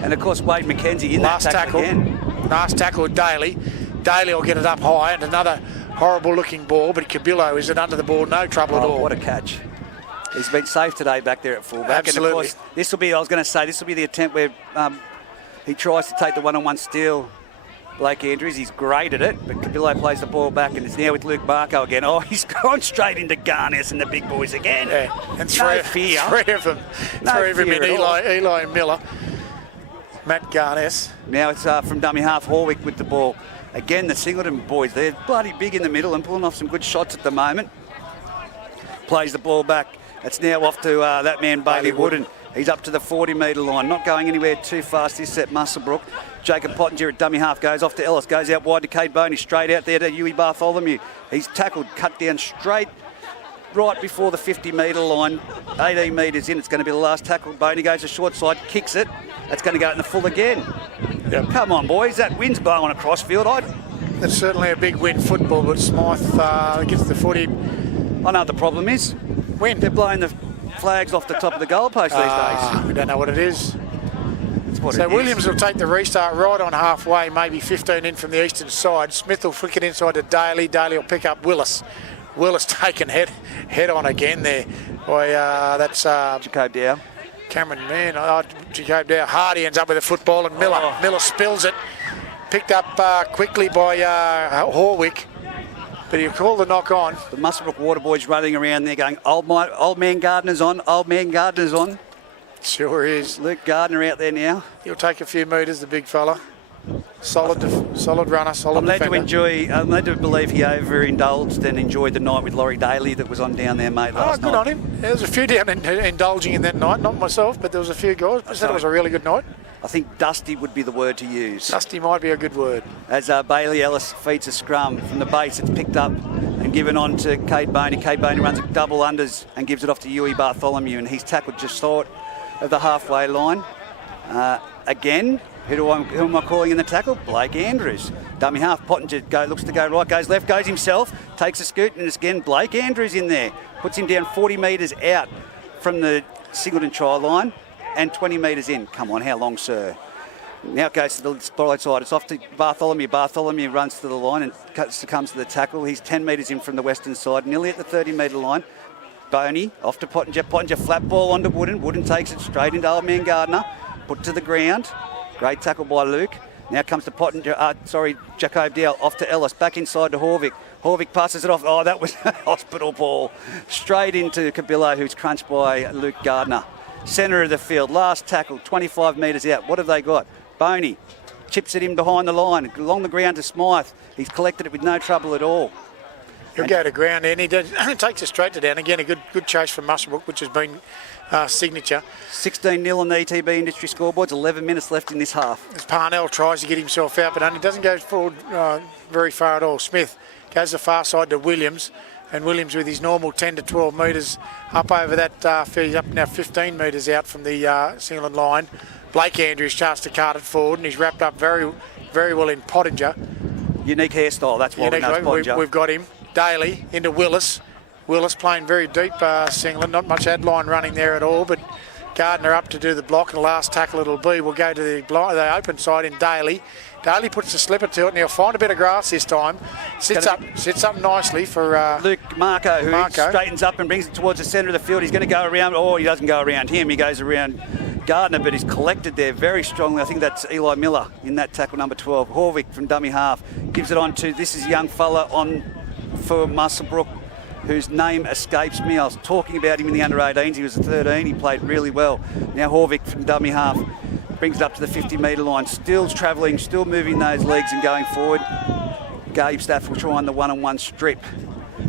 And of course Wade McKenzie in last that tackle again. Last tackle with Daly. Daly will get it up high, and another horrible looking ball, but Cabillo is it under the ball, no trouble at all. What a catch. He's been safe today back there at fullback. Absolutely. And of course, this will be the attempt where he tries to take the one-on-one steal. Blake Andrews, he's great at it, but Cabillo plays the ball back, and it's now with Luke Barco again. Oh, he's gone straight into Garnes and the big boys again. Yeah, and three of them in Eli Miller. Matt Garnes. Now it's from dummy half, Horwick with the ball. Again, the Singleton boys, they're bloody big in the middle and pulling off some good shots at the moment. Plays the ball back. It's now off to that man, Bailey Wooden. He's up to the 40-metre line, not going anywhere too fast this set, Muswellbrook. Jacob Pottinger at dummy half goes off to Ellis, goes out wide to Cade Boney, straight out there to Huey Bartholomew. He's tackled, cut down straight right before the 50-metre line, 18 metres in. It's going to be the last tackle. Boney goes to short side, kicks it. It's going to go in the full again. Yep. Come on, boys, that wind's blowing across field. That's certainly a big win football, but Smythe gets the footy. I know what the problem is. Wind. They're blowing the flags off the top of the goalpost these days. We don't know what it is. So Williams will take the restart right on halfway, maybe 15 in from the eastern side. Smith will flick it inside to Daly. Daly will pick up Willis. Willis taken head on again there. Boy, that's Jacob Dow. Cameron Mann. Jacob Dow. Hardy ends up with a football, and Miller spills it. Picked up quickly by Horwick. But he'll call the knock on. The Muswellbrook Water Boys running around there going, old man Gardner's on, old man Gardner's on. Sure is. Luke Gardner out there now. He'll take a few metres, the big fella. Solid runner, solid defender. I'm led to believe he overindulged and enjoyed the night with Laurie Daly that was on down there, mate, last night. Good on him. There was a few down indulging in that night, not myself, but there was a few guys. I said it was a really good night. I think dusty would be the word to use. Dusty might be a good word. As Bailey Ellis feeds a scrum from the base, it's picked up and given on to Cade Boney. Cade Boney runs a double unders and gives it off to Huey Bartholomew, and he's tackled just short of the halfway line. Again, who am I calling in the tackle? Blake Andrews. Dummy half, Pottinger looks to go right, goes left, goes himself, takes a scoot, and it's again Blake Andrews in there. Puts him down 40 metres out from the Singleton try line and 20 metres in. Come on, how long, sir? Now it goes to the spotlight side. It's off to Bartholomew. Bartholomew runs to the line and succumbs to the tackle. He's 10 metres in from the western side, nearly at the 30-metre line. Boney off to Pottinger. Pottinger flat ball onto Wooden. Wooden takes it straight into old man Gardner. Put to the ground. Great tackle by Luke. Now comes to Pottinger. Jacob Dow off to Ellis. Back inside to Horwick. Horwick passes it off. Oh, that was a hospital ball. Straight into Cabillo, who's crunched by Luke Gardner. Centre of the field. Last tackle. 25 metres out. What have they got? Boney chips it in behind the line. Along the ground to Smythe. He's collected it with no trouble at all. He'll go to ground and he takes it straight to down. Again, a good chase from Muswellbrook, which has been signature. 16-0 on the ETB industry scoreboards, 11 minutes left in this half. As Parnell tries to get himself out, but only doesn't go forward very far at all. Smith goes the far side to Williams, and Williams with his normal 10 to 12 metres up over that field. He's up now 15 metres out from the Singleton line. Blake Andrews chance to cart it forward, and he's wrapped up very, very well in Pottinger. Unique hairstyle, that's why we've got him. Daly into Willis. Willis playing very deep, Singleton. Not much ad line running there at all, but Gardner up to do the block, and the last tackle it'll be. We'll go to the open side in Daly. Daly puts the slipper to it, and he'll find a bit of grass this time. Sits up nicely for Luke Marco, who straightens up and brings it towards the centre of the field. He's going to go around. Oh, he doesn't go around him. He goes around Gardner, but he's collected there very strongly. I think that's Eli Miller in that tackle, number 12. Horwick from dummy half gives it on to, this is a young fella on for Muswellbrook, whose name escapes me. I was talking about him in the under-18s. He was a 13. He played really well. Now Horwick from dummy half brings it up to the 50-metre line. Still travelling, still moving those legs and going forward. Gabe Staff will try on the one-on-one strip.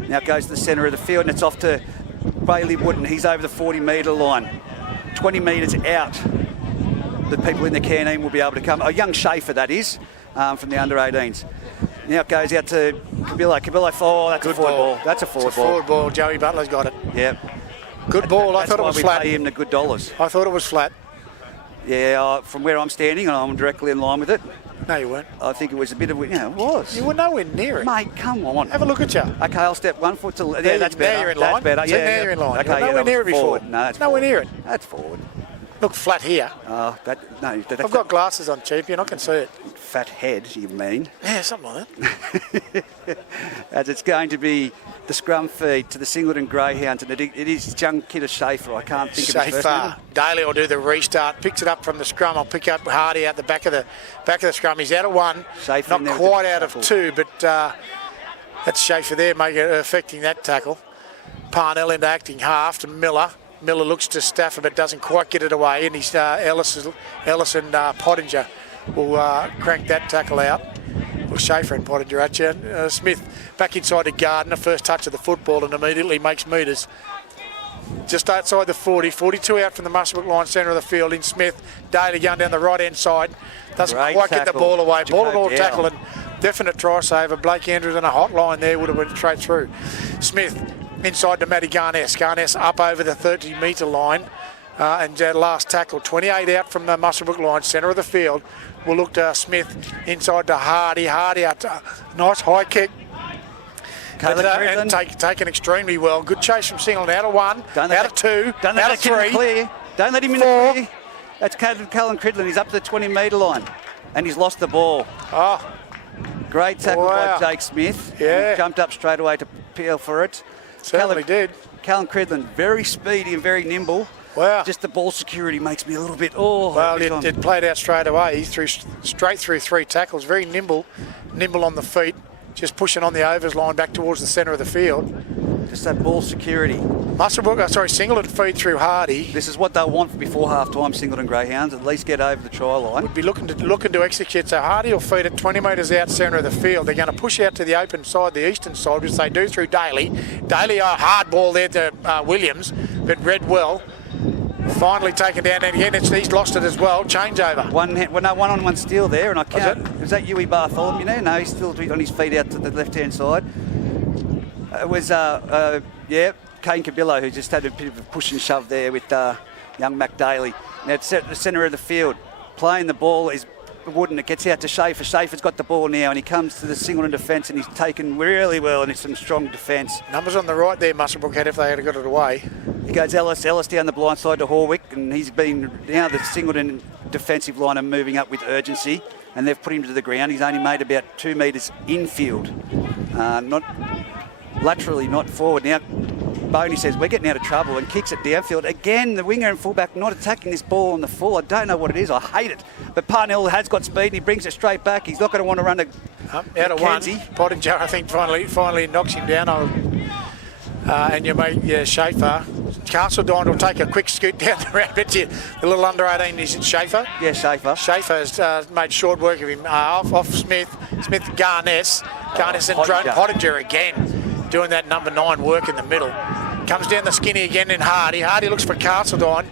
Now it goes to the centre of the field, and it's off to Bailey Wooden. He's over the 40-metre line. 20 metres out. The people in the canteen will be able to come. A young Schaefer, that is, from the under-18s. Now it goes out to Cabillo. Cabillo, that's a forward ball. That's a forward ball. Forward ball. Joey Butler's got it. Yep. Good ball. I thought it was flat. That's why we pay him the good dollars. I thought it was flat. Yeah, from where I'm standing, and I'm directly in line with it. No, you weren't. I think it was a bit of, it was. You were nowhere near it. Mate, come on. Have a look at you. Okay, I'll step 1 foot to... There, that's better. Now you're in line. That's better. See, now you're in line. Okay, You were nowhere near it before. Forward. No, that's nowhere forward. near it. That's forward. Look flat here. I've got glasses on, champion. I can see it. Fat head, you mean? Yeah, something like that. As it's going to be the scrum feed to the Singleton Greyhounds, and it is young kid of Schaefer. I can't think of his first name. Daly will do the restart. Picks it up from the scrum. I'll pick up Hardy out the back of the scrum. He's out of 1, Schaefer not quite out of 2, but that's Schaefer there affecting that tackle. Parnell into acting half to Miller. Miller looks to Stafford but doesn't quite get it away, and he's Ellis and Pottinger will crank that tackle out. Well, Schaefer and Pottinger at you. Smith back inside the Gardner, first touch of the football, and immediately makes metres. Just outside the 40, 42 out from the Muswellbrook line, centre of the field. In Smith, Daly going down the right-hand side. Doesn't quite get the ball away. Ball and all tackle, and definite try saver. Blake Andrews on a hot line there, would have went straight through. Smith inside to Matty Garness. Garness up over the 30-metre line. And last tackle, 28 out from the Muswellbrook line, centre of the field. We'll look to Smith inside to Hardy. Hardy out to nice high kick. And taken extremely well. Good chase from Singleton. Out of 1, out of 2, out of 3. Clear. Don't let him in the clear. That's Callan Cridlin. He's up to the 20-metre line. And he's lost the ball. Oh. Great tackle by Jake Smith. Yeah. He jumped up straight away to peel for it. Certainly did. Callan Cridlin, very speedy and very nimble. Wow. Just the ball security makes me a little bit, Well, it played out straight away. He threw straight through 3 tackles. Very nimble on the feet. Just pushing on the overs line back towards the centre of the field. Just that ball security. Singleton feed through Hardy. This is what they'll want before half-time, Singleton Greyhounds. At least get over the try line. Would be looking to execute. So Hardy will feed it 20 metres out centre of the field. They're going to push out to the open side, the eastern side, which they do through Daly. Daly, a hard ball there to Williams, but read well. Finally taken down, and again he's lost it as well. Changeover. One-on-one steal there, and I can't. Was that Huey Bartholomew? No, he's still on his feet out to the left-hand side. It was Kane Cabillo, who just had a bit of a push and shove there with young Mac Daly. Now it's at the centre of the field, playing the ball is Wooden. It gets out to Schaefer. Schaefer's got the ball now, and he comes to the Singleton defence, and he's taken really well, and it's some strong defence. Numbers on the right there, Muswellbrook had if they had got it away. He goes Ellis down the blind side to Horwick, and he's been now the Singleton defensive line are moving up with urgency, and they've put him to the ground. He's only made about 2 metres infield, not laterally, not forward. Now Boney says we're getting out of trouble and kicks it downfield. Again, the winger and fullback not attacking this ball on the full. I don't know what it is. I hate it. But Parnell has got speed and he brings it straight back. He's not going to want to run out of 1. Pottinger, I think, finally knocks him down. And you make Schaefer. Castledine will take a quick scoot down the round. Bet you the little under 18 is it Schaefer? Yeah, Schaefer. Schaefer has made short work of him. Off Smith. Smith Garness and Pottinger again. Doing that number 9 work in the middle. Comes down the skinny again in Hardy. Hardy looks for Castledine.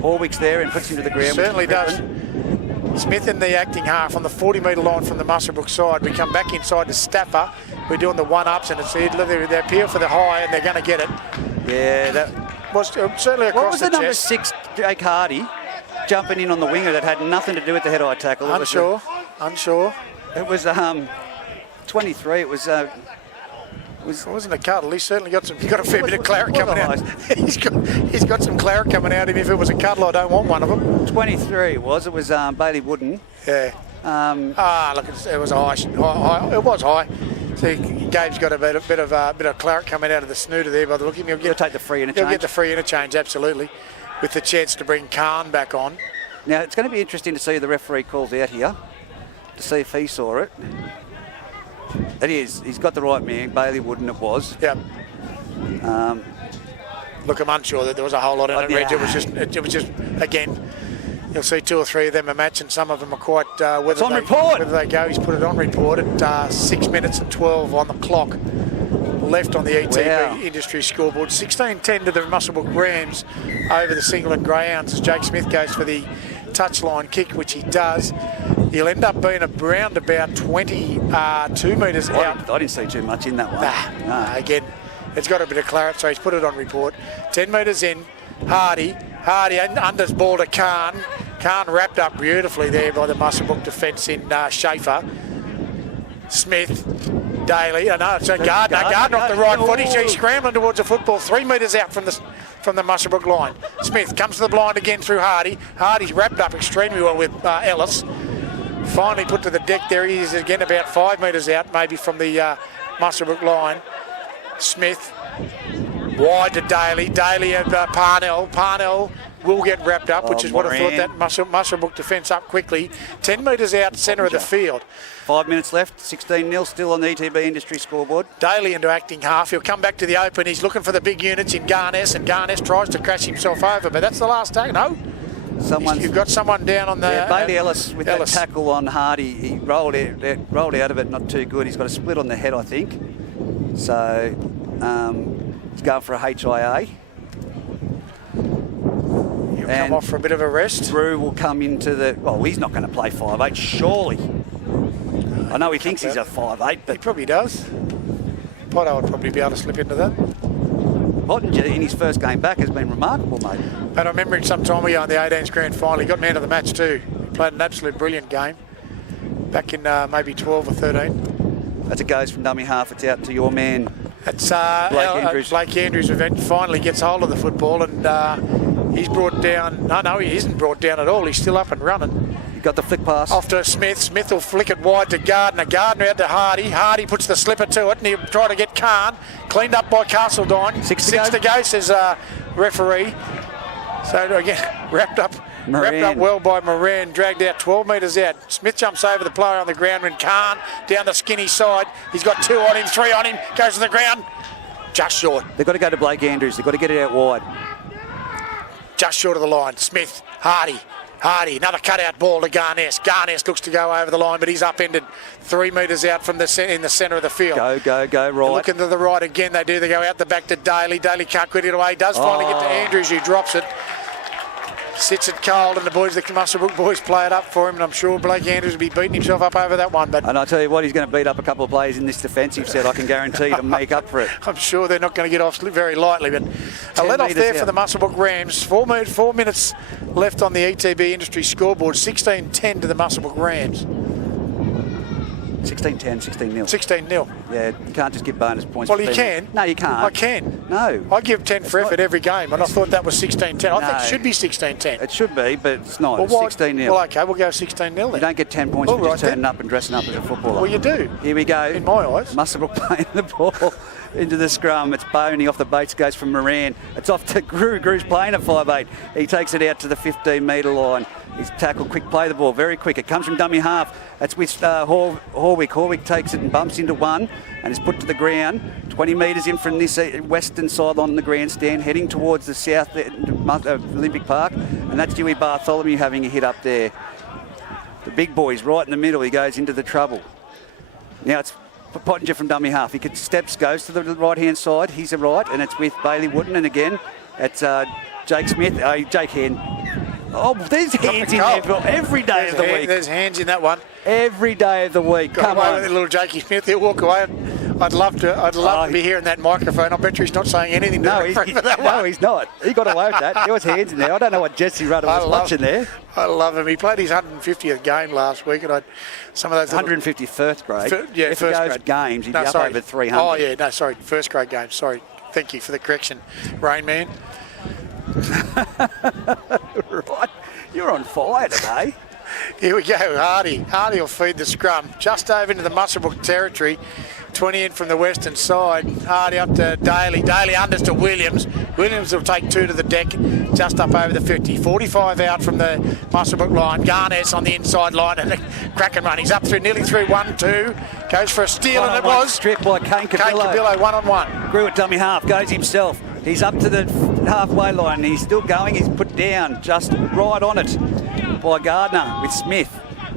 Horwick's there and puts him to the ground. Certainly does. Smith in the acting half on the 40-metre line from the Muswellbrook side. We come back inside to Staffer. We're doing the one-ups, and they appeal for the high, and they're going to get it. Yeah, that was certainly across the chest. What was the number 6, Jake Hardy, jumping in on the winger that had nothing to do with the head-eye tackle? Unsure. It was 23. It wasn't a cuddle. He's certainly got a fair bit of claret coming out. He's got some claret coming out of him. If it was a cuddle, I don't want one of them. 23 it was. It was Bailey Wooden. Yeah. Look, it was high. It was high. See, Gabe's got a bit of claret coming out of the snooter there by the look of him. He'll take the free interchange. He'll get the free interchange, absolutely, with the chance to bring Khan back on. Now, it's going to be interesting to see the referee calls out here to see if he saw it. It is. He's got the right man. Bailey Wooden it was. Yep. Look, I'm unsure that there was a whole lot in it, Reg. It was just, again, you'll see 2 or 3 of them a match, and some of them are quite, whether they go, he's put it on report at 6 minutes and 12 on the clock left on the ETB industry scoreboard. 16-10 to the Muswellbrook Rams over the Singleton Greyhounds as Jake Smith goes for the touchline kick, which he does. He'll end up being around about 22 metres out. I didn't see too much in that one. Nah. Again, it's got a bit of claret, so he's put it on report. 10 metres in, Hardy unders ball to Khan. Khan wrapped up beautifully there by the Muswellbrook defence in Schaefer. Smith, Daly, it's a Gardner. Gardner off the right foot. He's scrambling towards the football, 3 metres out from the Muswellbrook line. Smith comes to the blind again through Hardy. Hardy's wrapped up extremely well with Ellis. Finally put to the deck there. He is again about 5 metres out, maybe from the Muswellbrook line. Smith wide to Daly. Daly and Parnell. Parnell will get wrapped up, which is what I thought. That Muswellbrook defence up quickly. 10 metres out centre of the field. 5 minutes left, 16-0 still on the ETB Industry scoreboard. Daly into acting half. He'll come back to the open. He's looking for the big units in Garness, and Garness tries to crash himself over, but that's the last take. No. You've got someone down on the... Yeah, Bailey Ellis with that tackle on Hardy. He rolled out of it, not too good. He's got a split on the head, I think. So he's going for a HIA. He'll come off for a bit of a rest. Drew will come into the... Well, he's not going to play 5'8", surely. I know he thinks he's a 5'8", but... He probably does. Potto would probably be able to slip into that. Pottinger in his first game back has been remarkable, mate. And I remember him some time ago in the 18s grand final. He got man of the match too. He played an absolute brilliant game. Back in maybe 12 or 13. As it goes from dummy half, it's out to your man. It's Blake Andrews. Blake Andrews finally gets hold of the football, and he's brought down... No, he isn't brought down at all. He's still up and running. He got the flick pass. Off to Smith. Smith will flick it wide to Gardner. Gardner out to Hardy. Hardy puts the slipper to it, and he'll try to get Khan. Cleaned up by Castledine. Six to go, says referee. So again, wrapped up well by Moran. Dragged out 12 metres out. Smith jumps over the player on the ground when Khan down the skinny side. He's got 2 on him, 3 on him. Goes to the ground. Just short. They've got to go to Blake Andrews. They've got to get it out wide. Just short of the line. Smith, Hardy, another cut-out ball to Garness. Garness looks to go over the line, but he's upended 3 metres out from in the centre of the field. Go, right. Looking to the right again, they do. They go out the back to Daly. Daly can't quit it away. Does finally get to Andrews, who drops it. Sits it cold, and the Muswellbrook boys play it up for him, and I'm sure Blake Andrews will be beating himself up over that one. And I tell you what, he's going to beat up a couple of players in this defensive set, I can guarantee, to make up for it. I'm sure they're not going to get off very lightly, but a let off there for the Muswellbrook Rams. 4 minutes left on the ETB Industry scoreboard. 16-10 to the Muswellbrook Rams. 16-10, 16-0. 16-0. Yeah, you can't just give bonus points. Well, you can. No, you can't. I can. No. I give 10 for effort every game, and I thought that was 16-10. I think it should be 16-10. It should be, but it's not. It's 16-0. Well, OK, we'll go 16-0 then. You don't get 10 points for just turning up and dressing up as a footballer. Well, you do. Here we go. In my eyes. Muswellbrook playing the ball into the scrum. It's Boney off the Bates, goes from Moran. It's off to Grew. Grew's playing at 5'8". He takes it out to the 15-metre line. He's tackled, quick play the ball, very quick. It comes from dummy half. It's with Horwick. Horwick takes it and bumps into one and is put to the ground. 20 metres in from this western side on the grandstand, heading towards the south Olympic Park. And that's Dewey Bartholomew having a hit up there. The big boy's right in the middle. He goes into the trouble. Now it's Pottinger from dummy half. He goes to the right-hand side. He's a right, and it's with Bailey Wooden. And again, it's Jake Smith. Jake Hen. Oh, there's hands in there every day of the week. There's hands in that one. Every day of the week. Come on, little Jakey Smith. He'll walk away. I'd love to be hearing that microphone. I bet you he's not saying anything. No, he's not. He got away with that. There was hands in there. I don't know what Jesse Rudder was watching there. I love him. He played his 150th game last week, and some of those 151st grade. If first grade games, he'd be up over 300. Oh yeah, no, sorry, first grade games. Sorry, thank you for the correction, Rain Man. Right, you're on fire today. Here we go, Hardy. Hardy will feed the scrum just over into the Muswellbrook territory. 20 in from the western side. Hardy up to Daly. Daly unders to Williams. Williams will take 2 to the deck, just up over the 50. 45 out from the Muswellbrook line. Garness on the inside line, and a cracking run. He's up through, nearly through 1-2. Goes for a steal, and it was. Stripped by Kane Cabillo. Kane Cabillo, 1-on-1. Grew at dummy half, goes himself. He's up to the halfway line. He's still going. He's put down, just right on it by Gardner with Smith.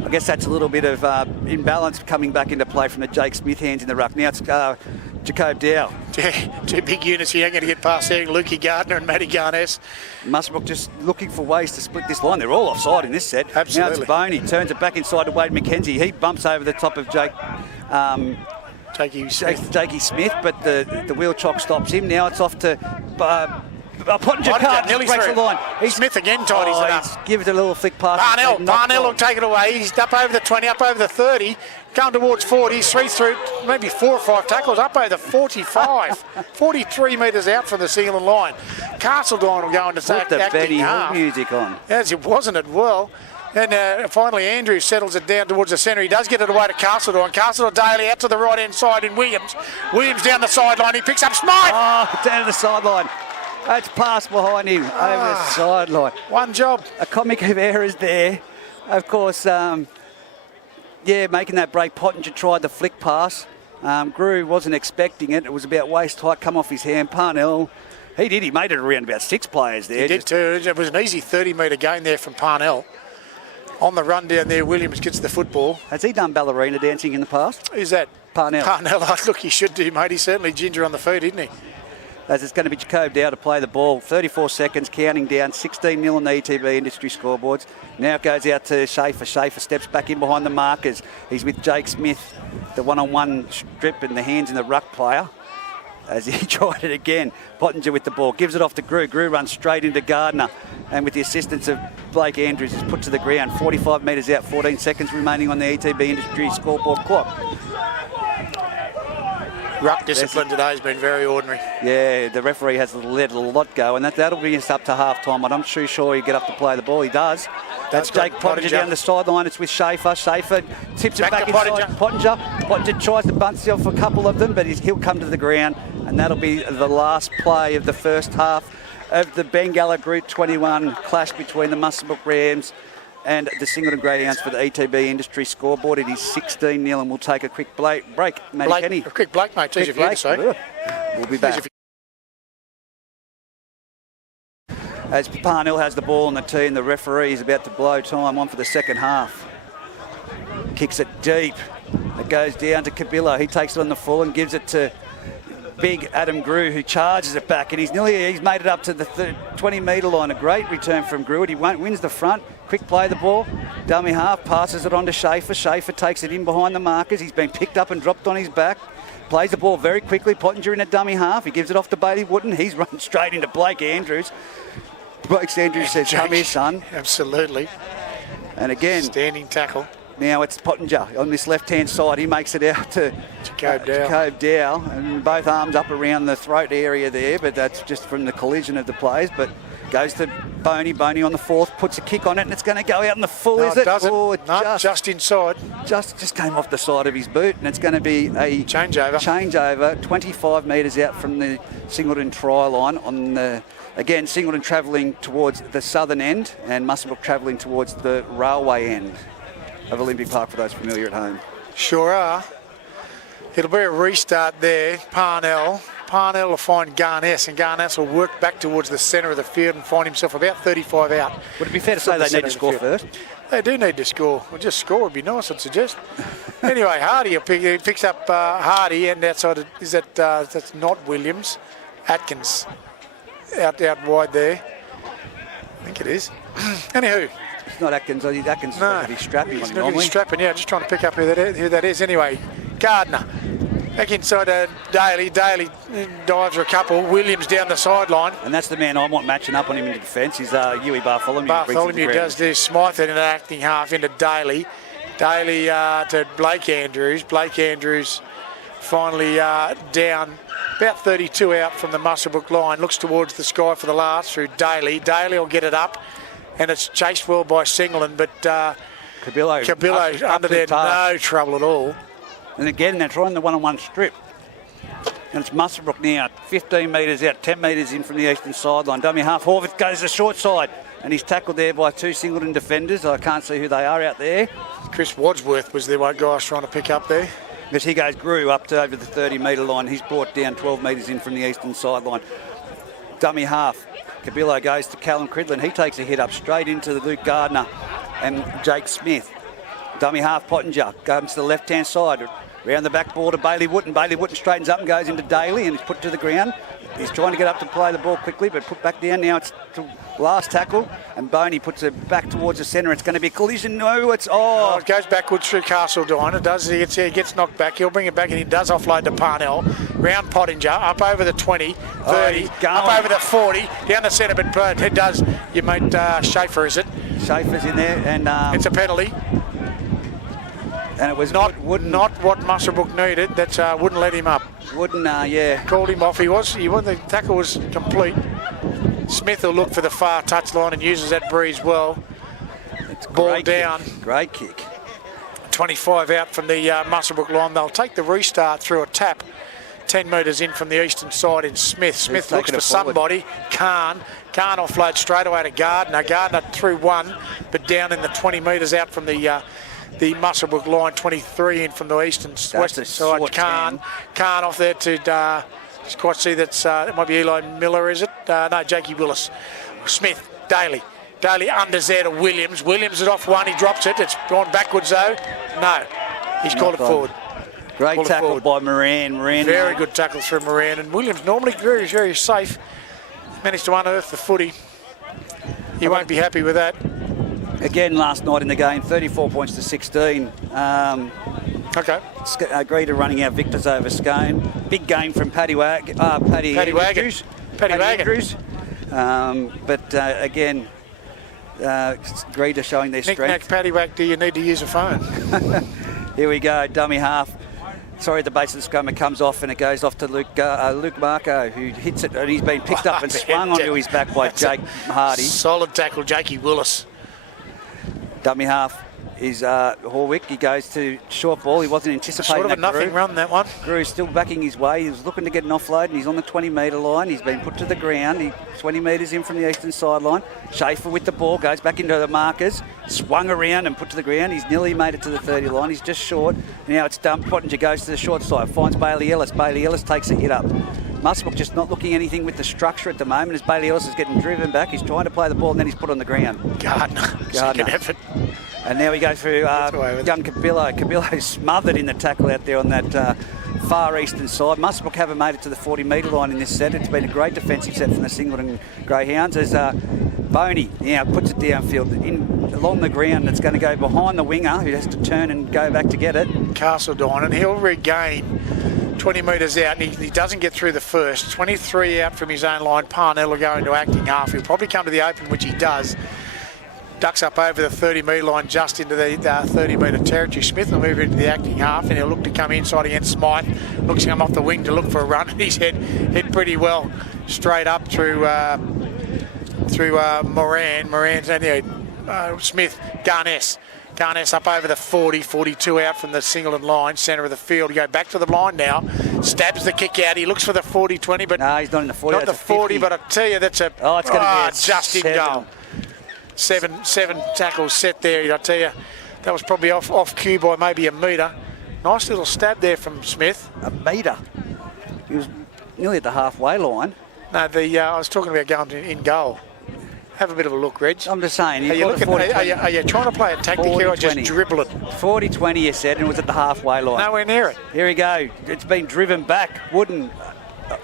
I guess that's a little bit of imbalance coming back into play from the Jake Smith hands in the ruck. Now it's Jacob Dow. Yeah, 2 big units here. Ain't going to get past there. Lukey Gardner and Matty Garness. Muswellbrook just looking for ways to split this line. They're all offside in this set. Absolutely. Now it's Boney. Turns it back inside to Wade McKenzie. He bumps over the top of Jakey Smith, but the wheel chock stops him. Now it's off to Pottinger can't nearly breaks through. the line. Smith again tidies it up. Gives it a little flick pass. Parnell will take it away. He's up over the 20, up over the 30, going towards 40. He's 3 through, maybe 4 or 5 tackles, up over the 45. 43 metres out from the Singleton line. Castledine will go into Put the Benny Hill half. music on. As it wasn't it well. And finally Andrews settles it down towards the centre. He does get it away to Castledine. Castledine Daly out to the right-hand side in Williams. Williams down the sideline. He picks up Smythe. Oh, down to the sideline. That's passed behind him over the sideline. One job. A comic of errors there. Of course, making that break. Pottinger tried the flick pass. Grew wasn't expecting it. It was about waist height, come off his hand. Parnell, he did. He made it around about 6 players there. He did too. It was an easy 30-metre gain there from Parnell. On the run down there, Williams gets the football. Has he done ballerina dancing in the past? Who's that? Parnell. Parnell. Look, he should do, mate. He's certainly ginger on the feet, isn't he? As it's going to be Jacob Dow to play the ball. 34 seconds, counting down. 16-0 on the ETB industry scoreboards. Now it goes out to Schaefer. Schaefer steps back in behind the markers. He's with Jake Smith, the one-on-one strip and the hands in the ruck player. As he tried it again, Pottinger with the ball, gives it off to Grew. Grew runs straight into Gardner, and with the assistance of Blake Andrews, is put to the ground. 45 metres out, 14 seconds remaining on the ETB industry scoreboard clock. Ruck discipline today has been very ordinary. Yeah, the referee has let a lot go, and that'll bring us up to half-time. I'm not too sure he'll get up to play the ball. He does. That's Jake Pottinger down the sideline. It's with Schaefer. Schaefer tips it back inside Pottinger. Pottinger tries to bunch off a couple of them, but he'll come to the ground, and that'll be the last play of the first half of the Bengalla Group 21 clash between the Muswellbrook Rams and the Singleton Greyhounds for the ETB industry scoreboard. It is 16-0, and we'll take a quick break. Matty Kenny. A quick break, mate. Easy for you to say. We'll be back. As Parnell has the ball on the tee, and the referee is about to blow time on for the second half. Kicks it deep. It goes down to Cabillo. He takes it on the full and gives it to big Adam Grew, who charges it back, and he's made it up to the 20-metre line. A great return from Grew. He wins the front. Quick play the ball. Dummy half, passes it on to Schaefer. Schaefer takes it in behind the markers. He's been picked up and dropped on his back. Plays the ball very quickly. Pottinger in a dummy half. He gives it off to Bailey Wooden. He's run straight into Blake Andrews. Blake Andrews says, "Come here, son." Absolutely. And again, standing tackle. Now it's Pottinger on this left-hand side. He makes it out to Jacob Dow, and both arms up around the throat area there, but that's just from the collision of the players. But goes to Boney. Boney on the fourth, puts a kick on it, and it's going to go out in the full, no, is it? Doesn't. Oh, No, just inside. Just came off the side of his boot, and it's going to be a changeover. 25 metres out from the Singleton try line. On the again, Singleton travelling towards the southern end, and Muswellbrook travelling towards the railway end of Olympic Park for those familiar at home. Sure are. It'll be a restart there. Parnell will find Garness, and Garness will work back towards the centre of the field and find himself about 35 out. Would it be fair to say they need to score first? They do need to score. Well, just score would be nice, I'd suggest. Anyway, Hardy picks up Hardy, and outside that's not Williams. Atkins out wide there. I think it is. Anywho. It's not Atkins. Atkins is going to be strapping. He's going to be strapping, yeah. Just trying to pick up who that is. Anyway, Gardner. Back inside Daly. Daly dives a couple. Williams down the sideline. And that's the man I want matching up on him in defence is Huey Bartholomew. Bartholomew does this. Smythe in an acting half into Daly. Daly to Blake Andrews. Blake Andrews finally down about 32 out from the Muswellbrook line. Looks towards the sky for the last through Daly. Daly will get it up. And it's chased well by Singleton, but Cabillo under there, no trouble at all. And again, they're trying the one-on-one strip. And it's Muswellbrook now, 15 metres out, 10 metres in from the eastern sideline. Dummy half, Horvath goes to the short side, and he's tackled there by two Singleton defenders. I can't see who they are out there. Chris Wadsworth was the one guy I was trying to pick up there. As he grew up to over the 30-metre line. He's brought down 12 metres in from the eastern sideline. Dummy half. Cabillo goes to Callum Cridlin. He takes a hit up straight into Luke Gardner and Jake Smith. Dummy half Pottinger comes to the left-hand side. Round the back ball to Bailey Wooden. Bailey Wooden straightens up and goes into Daly and is put to the ground. He's trying to get up to play the ball quickly, but put back down. Now it's to last tackle, and Boney puts it back towards the centre. It's going to be a collision. No, it's Oh, it goes backwards through Castledine. It does. He gets knocked back. He'll bring it back, and he does offload to Parnell. Round Pottinger, up over the 20, 30, up over the 40, down the centre, but it does. Your mate Schaefer, is it? Schaefer's in there, and it's a penalty. And it was not what Muswellbrook needed. That wouldn't let him up. Wouldn't, yeah. Called him off. The tackle was complete. Smith will look for the far touchline and uses that breeze well. It's ball down. Great kick. 25 out from the Muswellbrook line. They'll take the restart through a tap. 10 metres in from the eastern side in Smith. Smith looks for somebody. Can't offload straight away to Gardner. Gardner through one, but down in the 20 metres out from the Muswellbrook line. 23 in from the western side. Can't off there to just quite see that might be Eli Miller, is it? No, Jakey Willis. Smith, Daly unders there to Williams. Williams is off one, he drops it. It's gone backwards though. No, he's called it forward. Great tackle by Moran. Very good tackle through Moran. And Williams normally very, very safe. Managed to unearth the footy. He won't be happy with that. Again, last night in the game, 34 points to 16. Okay. Greta running out victors over Scone. Big game from Paddy Wagon. Again, Greta showing their strength. Knick-knack, paddywhack, do you need to use a phone? Here we go, dummy half. Sorry, the base of the scrum, it comes off and it goes off to Luke Marco, who hits it, and he's been picked up and swung onto his back by Jake Hardy. Solid tackle, Jakey Willis. Dummy half is Horwick. He goes to short ball. He wasn't anticipating sort of that. A nothing run, that one. Grew's still backing his way. He was looking to get an offload, and he's on the 20-metre line. He's been put to the ground. He's 20 metres in from the eastern sideline. Schaefer with the ball goes back into the markers, swung around and put to the ground. He's nearly made it to the 30 line. He's just short. Now it's done. Pottinger goes to the short side, finds Bailey Ellis. Bailey Ellis takes a hit up. Muswellbrook just not looking anything with the structure at the moment as Bailey Ellis is getting driven back. He's trying to play the ball and then he's put on the ground. Gardner. Second effort. And now we go through young Cabillo. Cabillo smothered in the tackle out there on that far eastern side. Muswellbrook haven't made it to the 40-metre line in this set. It's been a great defensive set from the Singleton Greyhounds as Boney now puts it downfield along the ground. It's going to go behind the winger who has to turn and go back to get it. Castledine, and he'll regain 20 metres out, and he doesn't get through the first. 23 out from his own line. Parnell will go into acting half. He'll probably come to the open, which he does. Ducks up over the 30-metre line just into the 30-metre territory. Smith will move into the acting half, and he'll look to come inside against Smythe. Looks to come off the wing to look for a run, and he's hit pretty well straight up through Moran. Moran's anyway. Smith, Garness up over the 40, 42 out from the Singleton line, centre of the field. He go back to the line now, stabs the kick out. He looks for the 40-20, but no, he's not in the 40. Not the 40, but I tell you, that's it's going to be just in goal. Seven tackles set there. I tell you, that was probably off cue by maybe a metre. Nice little stab there from Smith. A metre. He was nearly at the halfway line. No, I was talking about going in goal. Have a bit of a look, Reg. I'm just saying. Are you trying to play a tactic here or just dribble it? 40-20, you said, and it was at the halfway line. Nowhere near it. Here we go. It's been driven back. Wooden.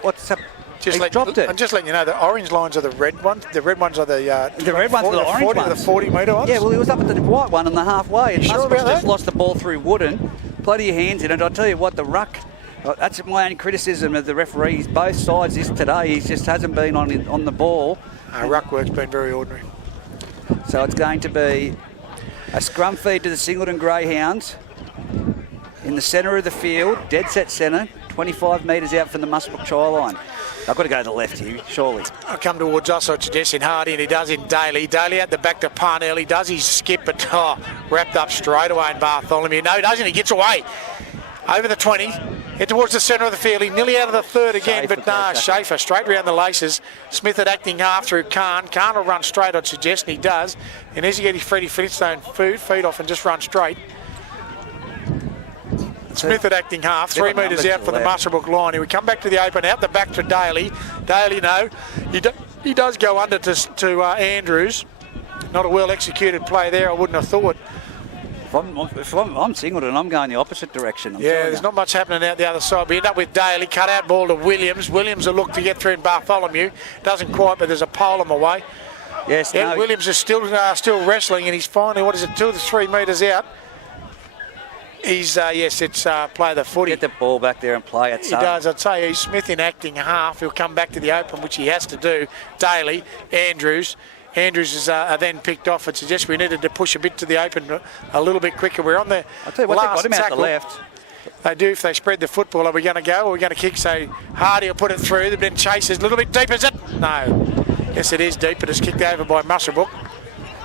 What's up? Dropped it. I'm just letting you know the orange lines are the red ones. The red ones are the red ones are the orange ones. The 40-metre ones. Yeah, well, he was up at the white one on the halfway. And sure about that? Just lost the ball through Wooden. Plenty of hands in it. I'll tell you what, the ruck. That's my only criticism of the referees. Both sides this today. He just hasn't been on the ball. Ruck work's been very ordinary. So it's going to be a scrum feed to the Singleton Greyhounds in the centre of the field, dead set centre, 25 metres out from the Muswellbrook try line. I've got to go to the left here, surely. I'll come towards us, I'd suggest in Hardy, and he does in Daly. Daly at the back to Parnell. He does his skip, but wrapped up straight away in Bartholomew. No, he doesn't. He gets away. Over the 20, head towards the centre of the field. He's nearly out of the third again, Schaefer straight around the laces. Smith at acting half through Kahn. Kahn will run straight, I'd suggest, and he does. And as he get his Freddie Flintstone feet off and just run straight. Smith at acting half, 3 metres out from the Muswellbrook line. He would come back to the open, out the back to Daly. Daly, no. He does go under to Andrews. Not a well-executed play there, I wouldn't have thought. If I'm Singleton, I'm going the opposite direction. There's not much happening out the other side. We end up with Daly, cut out ball to Williams. Williams will look to get through in Bartholomew. Doesn't quite, but there's a pole on the way. Yes, Yeah, no. Williams is still wrestling, and he's finally, 2 to 3 metres out. He's, yes, it's play the footy. Get the ball back there and play it. He does. I'd say he's Smith in acting half. He'll come back to the open, which he has to do. Daly, Andrews. Andrews is then picked off. It suggests we needed to push a bit to the open a little bit quicker. We're on the I'll tell you what, last they've got him tackle. out the left. They do if they spread the football. Are we going to go or are we going to kick? So Hardy will put it through. Then chases a little bit deep, is it? No. Yes, it is deep, but it's kicked over by Muswellbrook.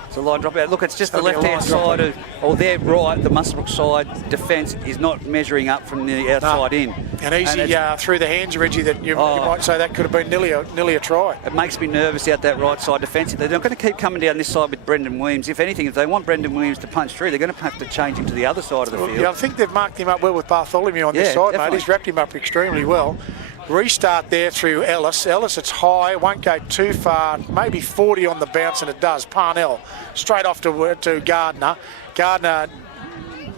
It's a line drop out. Look, it's just the It'll be a left-hand line side or their right, the Muswellbrook side defence is not measuring up from the outside in. And easy through the hands, Reggie, that you might say that could have been nearly a try. It makes me nervous out that right side defensive. They're not going to keep coming down this side with Brendan Williams. If anything, if they want Brendan Williams to punch through, they're going to have to change him to the other side of the field. Yeah, I think they've marked him up well with Bartholomew on this side, definitely. mate. He's wrapped him up extremely well. Restart there through Ellis. Ellis, it's high, won't go too far, maybe 40 on the bounce, and it does. Parnell straight off to Gardner. Gardner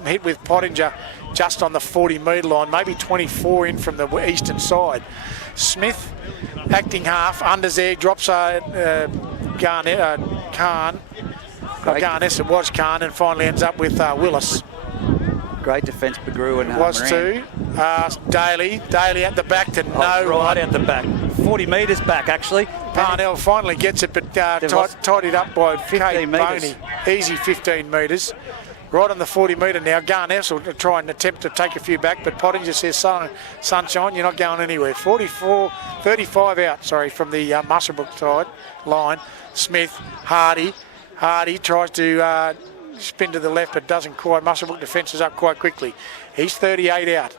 hit with Pottinger just on the 40-metre line, maybe 24 in from the eastern side. Smith, acting half, unders there, drops Khan. Garness, it was Khan, and finally ends up with Willis. Great defence, Begrew and Was Moran. two. Daly at the back to no right out the back. 40 metres back, actually. Parnell finally gets it, but tidied up by 15 metres. Boney. Easy 15 metres. Right on the 40-metre now. Garness will try and attempt to take a few back, but Pottinger says, sunshine, you're not going anywhere. 35 out, from the Muswellbrook side line. Smith, Hardy tries to spin to the left, but doesn't quite. Muswellbrook defences up quite quickly. He's 38 out.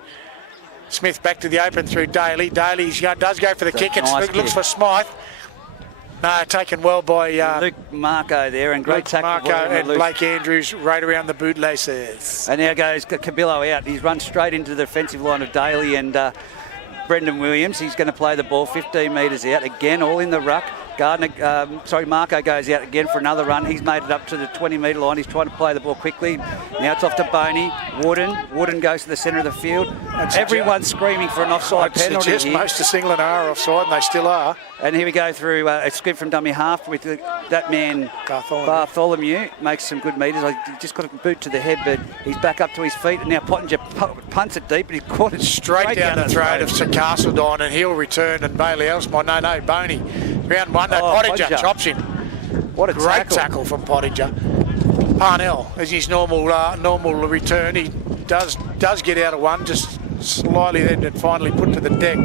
Smith back to the open through Daly. Daly does go for the kick and nice looks kick. for Smythe. No, taken well by Luke Marco there, and great Luke tackle. Marco and Blake Andrews right around the bootlaces. And now goes Cabillo out. He's run straight into the defensive line of Daly and Brendan Williams. He's going to play the ball 15 metres out. Again, all in the ruck. Marco goes out again for another run. He's made it up to the 20-metre line. He's trying to play the ball quickly. Now it's off to Boney. Wooden goes to the centre of the field. Everyone's screaming for an offside penalty here. Most of Singleton are offside, and they still are. And here we go through a skip from dummy half with that man, Bartholomew. Makes some good metres. He just got a boot to the head, but he's back up to his feet. And now Pottinger punts it deep, and he caught it straight down the throat of Sir Castledine, and he'll return. And Bailey Elsmore, no, Boney. Round one, Pottinger chops him. What a great tackle from Pottinger. Parnell, as his normal return, he does get out of one, just slightly then finally put to the deck.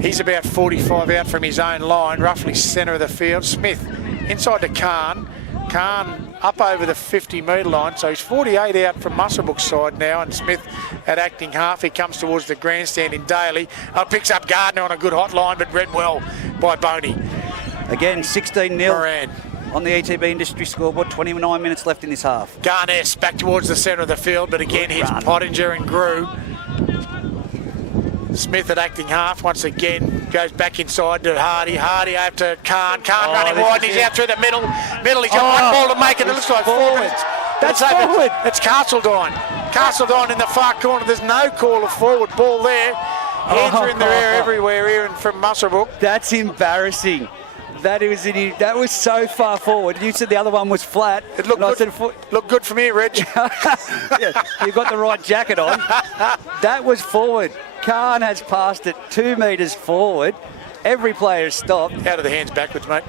He's about 45 out from his own line, roughly centre of the field. Smith inside to Khan. Khan up over the 50-metre line, so he's 48 out from Muswellbrook's side now, and Smith at acting half. He comes towards the grandstand in Daly. Picks up Gardner on a good hot line, but read well by Boney. Again, 16-0 Moran on the ETB Industry scoreboard. 29 minutes left in this half. Garness back towards the centre of the field, but again hits Pottinger and Grew. Smith at acting half once again goes back inside to Hardy. Hardy over to Khan. Khan running wide, and he's out through the middle. He's got one ball to make it. It looks like 4 minutes. That's forward. It's Castledine. Castledine in the far corner. There's no call of forward ball there. Hands are in the air everywhere here and from Muswellbrook. That's embarrassing. That was so far forward. You said the other one was flat. It looked good from here, Reg. Yeah, you've got the right jacket on. That was forward. Khan has passed it 2 metres forward. Every player has stopped. Out of the hands backwards, mate.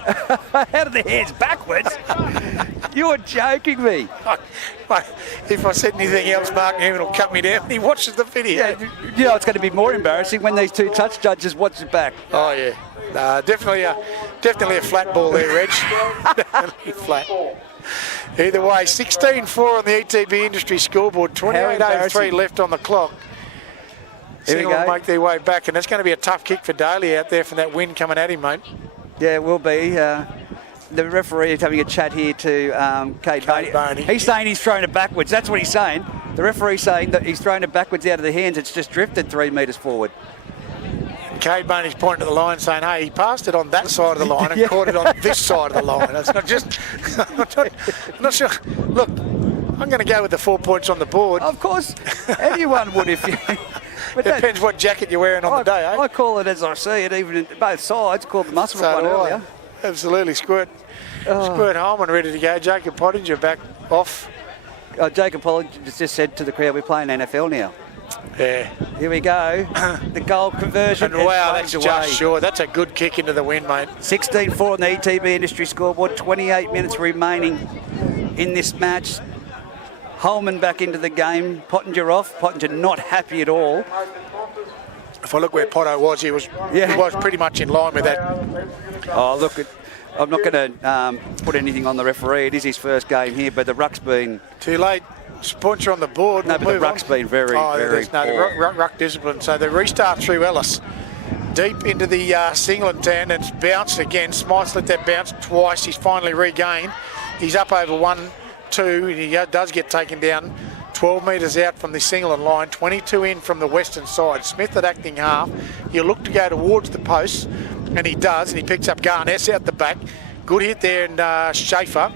Out of the hands backwards? You're joking me. If I said anything else, Mark Newman will cut me down. He watches the video. Yeah, you know it's going to be more embarrassing when these two touch judges watch it back. Oh, yeah. Definitely a flat ball there, Reg. Definitely flat. Either way, 16-4 on the ETB Industry scoreboard. 28:03 left on the clock. Singleton will make their way back, and that's going to be a tough kick for Daly out there from that wind coming at him, mate. Yeah, it will be. The referee is having a chat here to Cade Boney. He's saying he's thrown it backwards. That's what he's saying. The referee's saying that he's thrown it backwards out of the hands. It's just drifted 3 metres forward. Cade Boney's pointing to the line saying, hey, he passed it on that side of the line and caught it on this side of the line. It's not just... I'm not sure. Look, I'm going to go with the 4 points on the board. Of course, anyone would if you... But depends what jacket you're wearing on the day, eh? I call it as I see it, even in both sides. Called the Muswellbrook one earlier. Absolutely. Squirt Holman ready to go. Jacob Pottinger back off. Jacob Pottinger just said to the crowd, we're playing NFL now. Yeah. Here we go. The goal conversion. And wow, that's just short. That's a good kick into the wind, mate. 16-4 on the ETB industry scoreboard. 28 minutes remaining in this match. Holman back into the game. Pottinger off. Pottinger not happy at all. If I look where Potto was, he was pretty much in line with that. Oh, look, I'm not going to put anything on the referee. It is his first game here, but the ruck's been... Too late. Sponsor on the board. No, but the ruck's been very the ruck discipline. So the restart through Ellis. Deep into the Singleton, and it's bounced again. Smythe's let that bounce twice. He's finally regained. He's up over 1-2. He does get taken down. 12 metres out from the Singleton line, 22 in from the western side. Smith at acting half. He'll look to go towards the post, and he does, and he picks up Garness out the back. Good hit there, and Schaefer.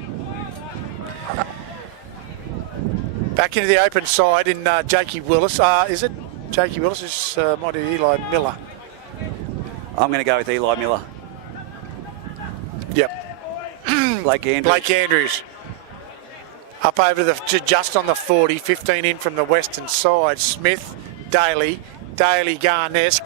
Back into the open side in Jakey Willis. Is it Jakey Willis? It's might be Eli Miller. I'm going to go with Eli Miller. Yep. Blake Andrews. Up over just on the 40, 15 in from the western side. Smith, Daly, Garness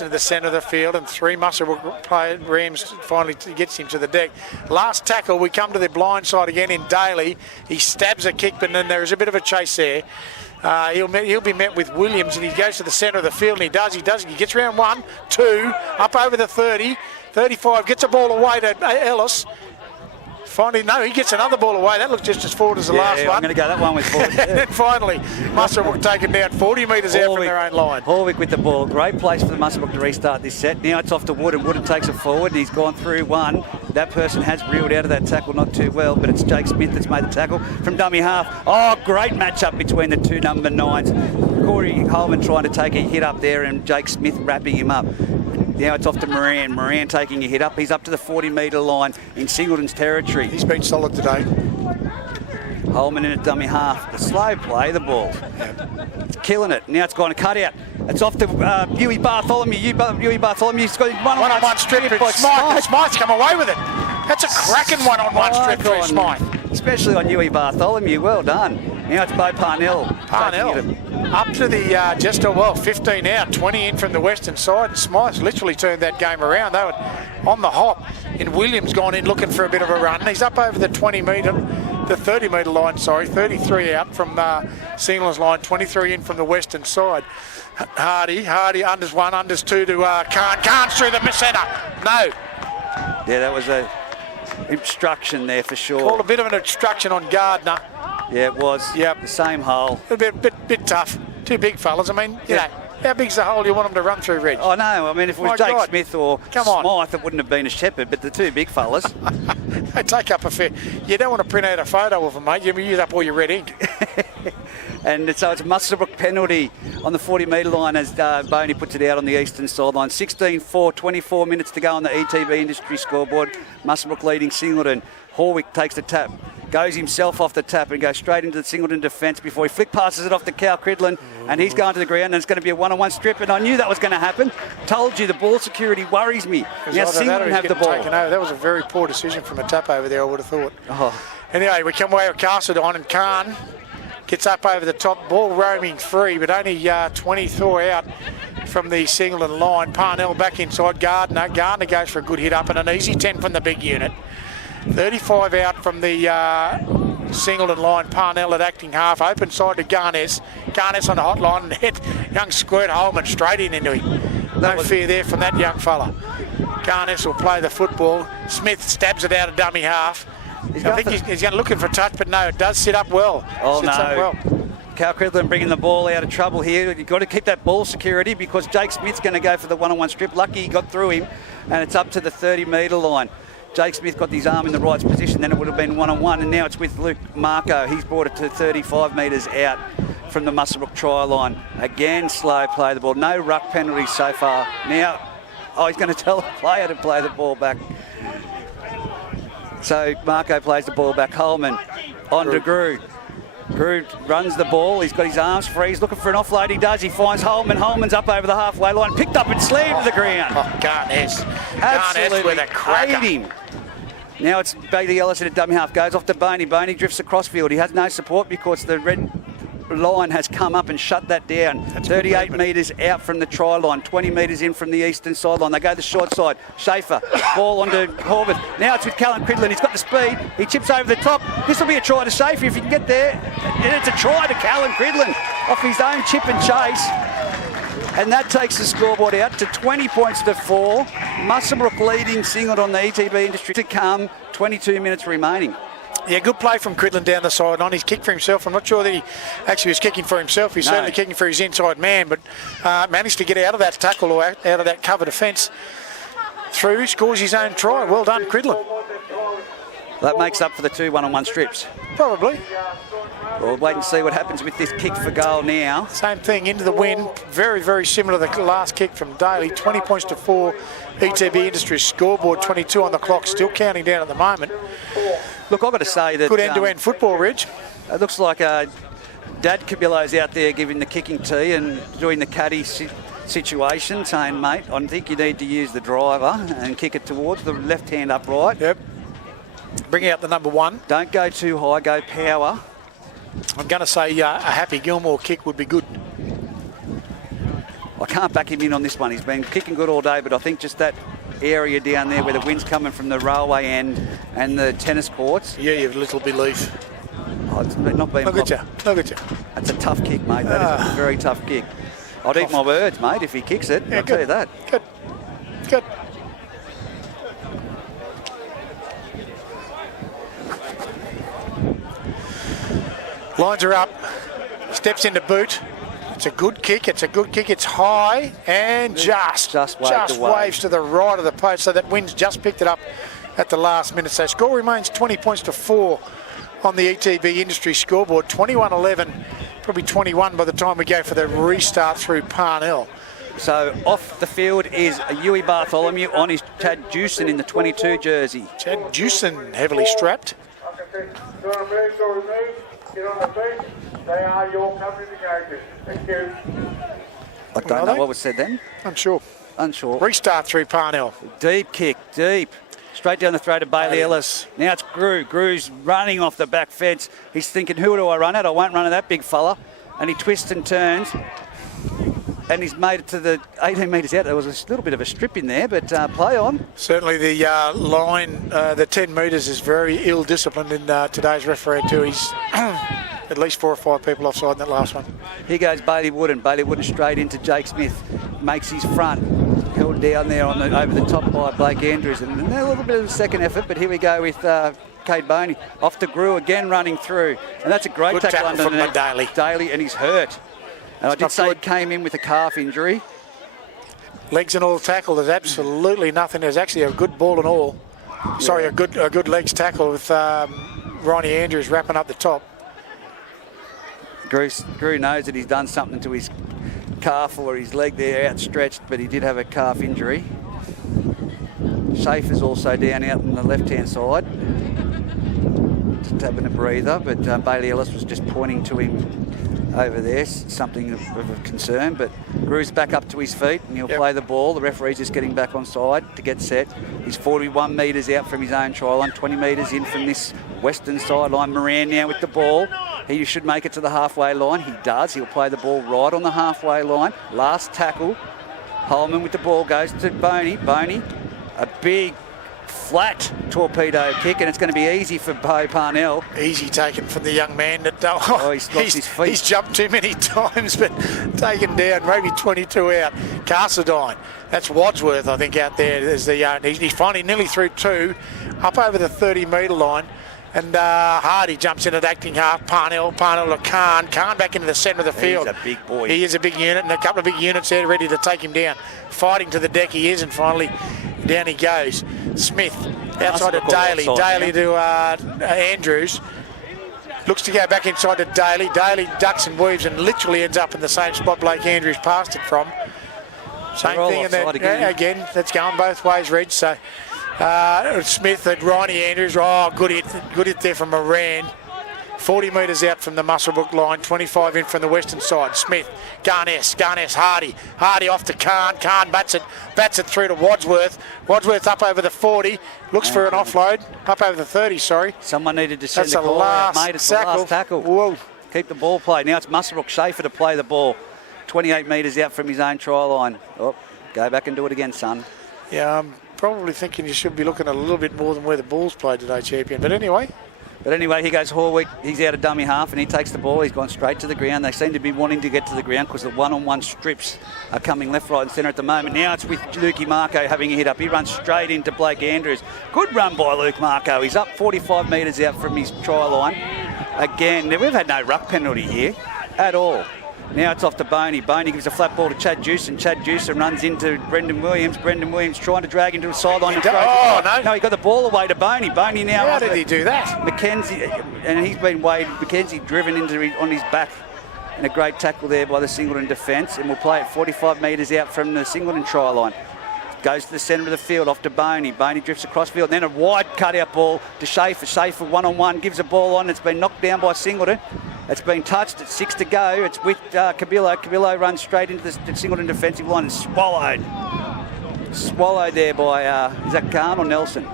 into the centre of the field, and 3 Muswellbrook Rams finally gets him to the deck. Last tackle, we come to the blind side again in Daly. He stabs a kick, but then there is a bit of a chase there. He'll be met with Williams, and he goes to the centre of the field, and he does. He gets round 1, 2, up over the 30, 35, gets a ball away to Ellis. Finally, no, he gets another ball away. That looks just as forward as the last one. I'm going to go that one with forward. And then finally, Muswellbrook taken down 40 metres out from their own line. Horwick with the ball. Great place for the Muswellbrook to restart this set. Now it's off to Wood, and Wood takes it forward, and he's gone through one. That person has reeled out of that tackle not too well, but it's Jake Smith that's made the tackle from dummy half. Oh, great matchup between the 2 number 9s. Corey Holman trying to take a hit up there, and Jake Smith wrapping him up. Now it's off to Moran. Moran taking a hit up. He's up to the 40-metre line in Singleton's territory. He's been solid today. Holman in a dummy half. The slow play, the ball. Killing it. Now it's gone a cut out. It's off to Huey Bartholomew. Huey Bartholomew's got his one-on-one strip for Smythe. Smythe's come away with it. That's a cracking one-on-one strip for Smythe. Especially on Huey Bartholomew. Well done. Now it's Bo Parnell. Up to the 15 out, 20 in from the western side, and Smythe's literally turned that game around. They were on the hop, and Williams gone in looking for a bit of a run. He's up over the 30-metre line, 33 out from Singleton's line, 23 in from the western side. Hardy, unders 1, unders 2 to Carnes through the centre. No. Yeah, that was a obstruction there for sure. Called a bit of an obstruction on Gardner. Yeah, it was. Yep. The same hole. A bit tough. 2 big fellas. I mean, you know, how big's the hole you want them to run through, Reg? Oh, no. I mean, if it was Jake Smith or Smythe, it wouldn't have been a Shepherd, but the 2 big fellas. They take up a fair... You don't want to print out a photo of them, mate. You use up all your red ink. And so it's a Muswellbrook penalty on the 40-metre line as Boney puts it out on the eastern sideline. 16-4, 24 minutes to go on the ETB industry scoreboard. Muswellbrook leading Singleton. Horwick takes the tap, goes himself off the tap and goes straight into the Singleton defence before he flick passes it off to Cal Cridlin, and he's going to the ground, and it's going to be a one-on-one strip, and I knew that was going to happen. Told you, the ball security worries me. Now Singleton have the ball. That was a very poor decision from a tap over there, I would have thought. Oh. Anyway, we come away with Castledon, and Khan gets up over the top, ball roaming free, but only 24 out from the Singleton line. Parnell back inside Gardner. Gardner goes for a good hit up and an easy 10 from the big unit. 35 out from the Singleton line. Parnell at acting half. Open side to Garness. Garness on the hot line and hit young Squirt Holman straight into him. No fear there from that young fella. Garness will play the football. Smith stabs it out of dummy half. I think he's going looking for a touch, but no, it does sit up well. Oh, no. Well. Cal Cridlin bringing the ball out of trouble here. You've got to keep that ball security because Jake Smith's going to go for the one-on-one strip. Lucky he got through him, and it's up to the 30-metre line. Jake Smith got his arm in the right position, then it would have been one-on-one, and now it's with Luke Marco. He's brought it to 35 metres out from the Muswellbrook try line. Again, slow play the ball. No ruck penalties so far. Now, he's going to tell the player to play the ball back. So Marco plays the ball back. Holman on to Grew. Grew runs the ball. He's got his arms free. He's looking for an offload. He does. He finds Holman. Holman's up over the halfway line. Picked up and slammed to the ground. Garness. Absolutely with a cracker. ate him. Now it's Bailey Ellis at a dummy half. Goes off to Boney. Boney drifts across field. He has no support because the red line has come up and shut that down. That's 38 metres out from the try line, 20 metres in from the eastern sideline. They go the short side. Schaefer, ball onto Horvath. Now it's with Callum Cridlin. He's got the speed. He chips over the top. This will be a try to Schaefer if he can get there. And it's a try to Callum Cridlin off his own chip and chase. And that takes the scoreboard out to 20 points to 4. Muswellbrook leading Singleton on the ETB Industry to come. 22 minutes remaining. Yeah, good play from Cridlin down the side on his kick for himself. I'm not sure that he actually was kicking for himself. He's certainly kicking for his inside man, but managed to get out of that tackle or out of that cover defence through, scores his own try. Well done, Cridlin. That makes up for the 2 one-on-one strips. Probably. We'll wait and see what happens with this kick for goal now. Same thing, into the wind. Very, very similar to the last kick from Daly. 20 points to 4. ETB Industries scoreboard, 22 on the clock, still counting down at the moment. Look, I've got to say that... Good end-to-end football, Ridge. It looks like Dad Cabillo's out there giving the kicking tee and doing the caddy situation, saying, mate, I think you need to use the driver and kick it towards the left hand upright. Yep. Bring out the number 1. Don't go too high, go power. I'm going to say a Happy Gilmore kick would be good. I can't back him in on this one. He's been kicking good all day, but I think just that area down there where the wind's coming from the railway end and the tennis courts. Yeah, you have a little belief. Oh, it's not been... Look at you. Look at you. That's a tough kick, mate. That is a very tough kick. I'd eat my words, mate, if he kicks it. Yeah, I'll tell you that. Good. Good. Lines are up. Steps into boot. It's a good kick. It's a good kick. It's high and just waves to the right of the post. So that wind's just picked it up at the last minute. So score remains 20 points to 4 on the ETB Industry scoreboard. 21-11, probably 21 by the time we go for the restart through Parnell. So off the field is Huey Bartholomew on his Chad Jewson in the 22 jersey. Chad Jewson heavily strapped. Get on the feet. They are your company to go to. Thank you. I don't know what was said then. Unsure. Restart through Parnell. Deep kick, deep. Straight down the throat of Bailey Ellis. Now it's Grew. Grew's running off the back fence. He's thinking, who do I run at? I won't run at that big fella. And he twists and turns. And he's made it to the 18 metres out. There was a little bit of a strip in there, but play on. Certainly the line, the 10 metres is very ill-disciplined in today's referee too. He's at least 4 or 5 people offside in that last one. Here goes Bailey Wooden. Bailey Wooden straight into Jake Smith. Makes his front. Held down there on over the top by Blake Andrews. And a little bit of a second effort, but here we go with Cade Boney. Off to Grew again running through. And that's a great tackle under Daly, and he's hurt. And I did say he came in with a calf injury. Legs and all tackle, there's absolutely nothing. There's actually a good ball and all. Yeah. Sorry, a good legs tackle with Ronnie Andrews wrapping up the top. Grew knows that he's done something to his calf or his leg there outstretched, but he did have a calf injury. Schaefer's also down out on the left-hand side. Just having a breather, but Bailey Ellis was just pointing to him over there, something of a concern, but Grew's back up to his feet and he'll play the ball. The referee's just getting back on side to get set. He's 41 metres out from his own try line, 20 metres in from this western sideline. Moran now with the ball. He should make it to the halfway line. He does. He'll play the ball right on the halfway line. Last tackle. Holman with the ball goes to Boney. Boney, a big flat torpedo kick, and it's going to be easy for Bo Parnell. Easy taken from the young man. He's lost his feet. He's jumped too many times, but taken down, maybe 22 out. Castledine, that's Wadsworth, I think, out there. There's he's finally nearly through 2, up over the 30-metre line. And Hardy jumps in at acting half. Parnell to Khan. Khan back into the centre of the field. He's a big boy. He is a big unit, and a couple of big units there ready to take him down. Fighting to the deck he is, and finally down he goes. Smith outside to Daly. Daly to Andrews. Looks to go back inside to Daly. Daly ducks and weaves and literally ends up in the same spot Blake Andrews passed it from. Same thing again. That's going both ways, Reg. So Smith and Ronnie Andrews. Oh, good hit there from Moran. 40 metres out from the Muswellbrook line, 25 in from the western side. Smith, Garness, Hardy off to Khan bats it through to Wadsworth. Wadsworth up over the 40, looks for an offload, up over the 30, sorry. Someone needed to send That's the call out, last mate. It's the last tackle. Whoa. Keep the ball played. Now it's Muswellbrook Schaefer to play the ball. 28 metres out from his own try line. Oh, go back and do it again, son. Yeah, I'm probably thinking you should be looking at a little bit more than where the ball's played today, champion. But anyway, here goes Horwick. He's out of dummy half and he takes the ball. He's gone straight to the ground. They seem to be wanting to get to the ground because the one-on-one strips are coming left, right and centre at the moment. Now it's with Lukey Marco having a hit up. He runs straight into Blake Andrews. Good run by Luke Marco. He's up 45 metres out from his try line. Again, we've had no ruck penalty here at all. Now it's off to Boney. Boney gives a flat ball to Chad Jewson. Chad Jewson runs into Brendan Williams. Brendan Williams trying to drag into a sideline. No, he got the ball away to Boney. Boney now. How did he do that? Mackenzie, and he's been weighed. Mackenzie driven on his back. And a great tackle there by the Singleton defence. And we'll play it 45 metres out from the Singleton try line. Goes to the centre of the field, off to Boney. Boney drifts across field, then a wide cut-out ball to Schaefer. Schaefer one-on-one, gives a ball on. It's been knocked down by Singleton. It's been touched. It's 6 to go. It's with Cabillo. Cabillo runs straight into the Singleton defensive line and swallowed. Swallowed there by, is that Khan or Nelson?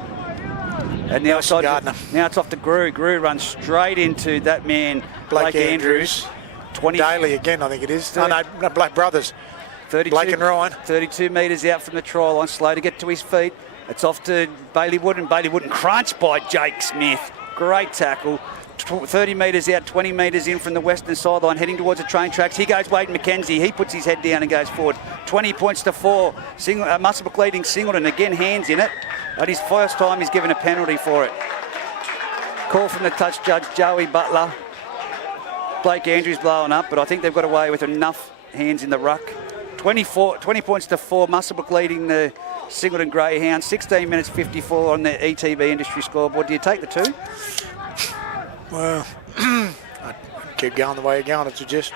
And now it's off to Grew. Grew runs straight into that man, Blake Andrews. 20 Daly again, I think it is. No, Blake Brothers. 32, Blake and Ryan. 32 metres out from the try line, slow to get to his feet. It's off to Bailey Wooden. Bailey Wooden crunched by Jake Smith. Great tackle. 30 metres out, 20 metres in from the western sideline, heading towards the train tracks. Here goes Wade McKenzie. He puts his head down and goes forward. 20 points to 4. Muswellbrook leading Singleton. Again, hands in it. At his first time, he's given a penalty for it. Call from the touch judge, Joey Butler. Blake Andrews blowing up, but I think they've got away with enough hands in the ruck. 20 points to 4. Muswellbrook leading the Singleton Greyhounds. 16 minutes 54 on the ETB industry scoreboard. Do you take the 2? Well, I'd keep going the way you're going, I'd suggest.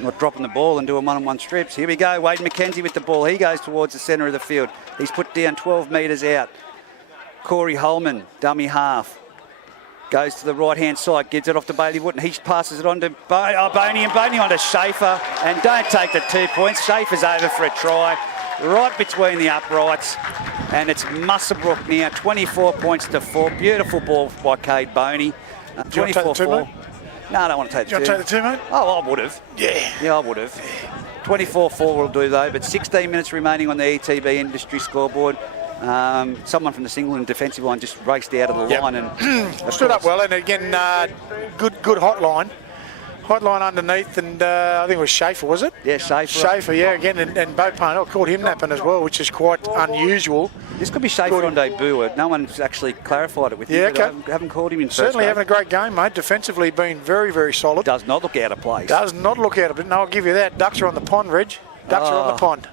Not dropping the ball and doing one-on-one strips. Here we go. Wade McKenzie with the ball. He goes towards the centre of the field. He's put down 12 metres out. Corey Holman, dummy half. Goes to the right-hand side, gives it off to Bailey Wood, and he passes it on to Boney, and Boney on to Schaefer. And don't take the 2 points. Schaefer's over for a try, right between the uprights. And it's Muswellbrook now, 24 points to 4. Beautiful ball by Cade Boney. 24-4. No, I don't want to take the 2. Do you want to take the 2, mate? Oh, I would have. Yeah, I would have. 24-4 will do, though, but 16 minutes remaining on the ETB industry scoreboard. Someone from the Singleton defensive line just raced out of the line and stood up well, and again, good hotline underneath, and I think it was Schaefer, was it? Yeah, Schaefer. Schaefer, yeah, again, and Bopane caught him napping as well, which is quite unusual. This could be Schaefer on debut. No one's actually clarified it with him. Yeah, okay. I haven't called him in first. Certainly having a great game, mate. Defensively been very, very solid. Does not look out of place. Does not look out of it. No, I'll give you that. Ducks are on the pond, Reg. Ducks are on the pond.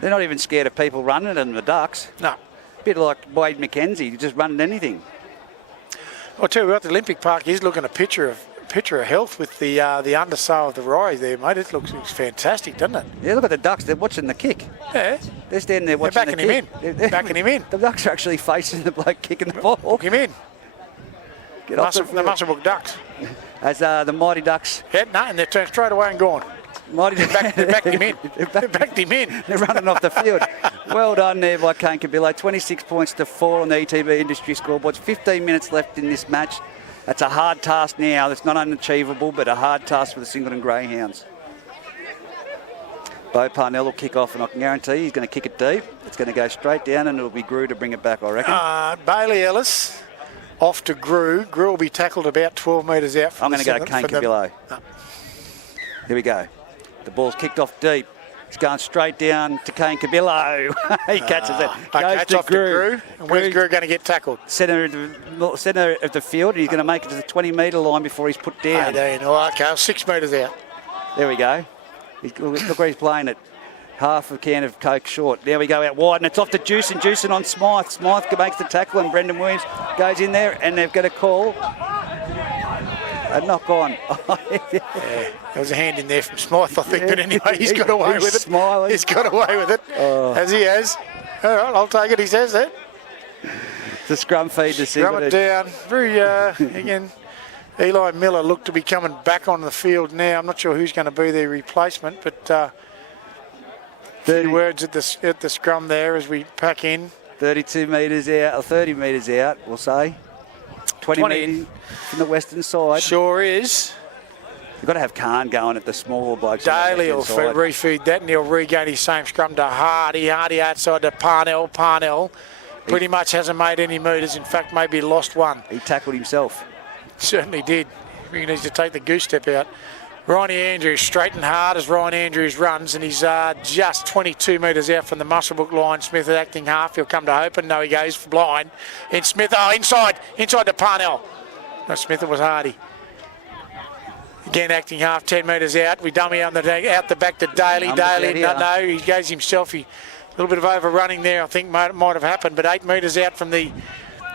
They're not even scared of people running in the Ducks. No. A bit like Wade McKenzie, just running anything. I'll tell you what, the Olympic Park is looking a picture of health with the undersail of the rise there, mate. It looks fantastic, doesn't it? Yeah, look at the Ducks. They're watching the kick. Yeah. They're standing there watching the kick. They're backing him in. The Ducks are actually facing the bloke kicking the ball. Hook him in. Get off the Muswellbrook Ducks. As the Mighty Ducks. Yeah, no, and they've turned straight away and gone. They backed him in. They backed him in. They're running off the field. Well done there by Kane Cabillo. 26 points to 4 on the ETB industry scoreboards. 15 minutes left in this match. That's a hard task now. That's not unachievable, but a hard task for the Singleton Greyhounds. Bo Parnell will kick off, and I can guarantee he's going to kick it deep. It's going to go straight down, and it'll be Grew to bring it back, I reckon. Bailey Ellis off to Grew. Grew will be tackled about 12 metres out from I'm going to go Kane Cabillo. Here we go. The ball's kicked off deep. It's going straight down to Kane Cabillo. He catches it. Goes to Grew. And where's Grew going to get tackled? Centre of the field. And he's going to make it to the 20-metre line before he's put down. 18. Oh, okay, 6 metres out. There we go. Look where he's playing it. Half a can of Coke short. There we go out wide, and it's off to Jewson. Jewson on Smythe. Smythe makes the tackle, and Brendan Williams goes in there, and they've got a call. A knock on. Yeah, there was a hand in there from Smythe, I think, but anyway, he's got away with it. Smiling. He's got away with it, as he has. All right, I'll take it, he says that. The scrum feed to Scrum it down. Very, again, Eli Miller looked to be coming back on the field now. I'm not sure who's going to be their replacement, but 30 words at the scrum there as we pack in. 32 metres out, or 30 metres out, we'll say. 20 metres from the western side. Sure is. You've got to have Khan going at the smaller blokes. Daly will refeed that and he'll regain his same scrum to Hardy. Hardy outside to Parnell. Parnell pretty much hasn't made any metres. In fact, maybe lost one. He tackled himself. Certainly did. He needs to take the goose step out. Ronnie Andrews straight and hard as Ryan Andrews runs, and he's just 22 metres out from the Muswellbrook line. Smith acting half. He'll come to open. No, he goes for blind. And Smith, inside to Parnell. No, Smith, it was Hardy. Again, acting half, 10 metres out. We dummy out the back to Daly. Daly, no, he goes himself. A little bit of overrunning there, I think, might have happened. But 8 metres out from the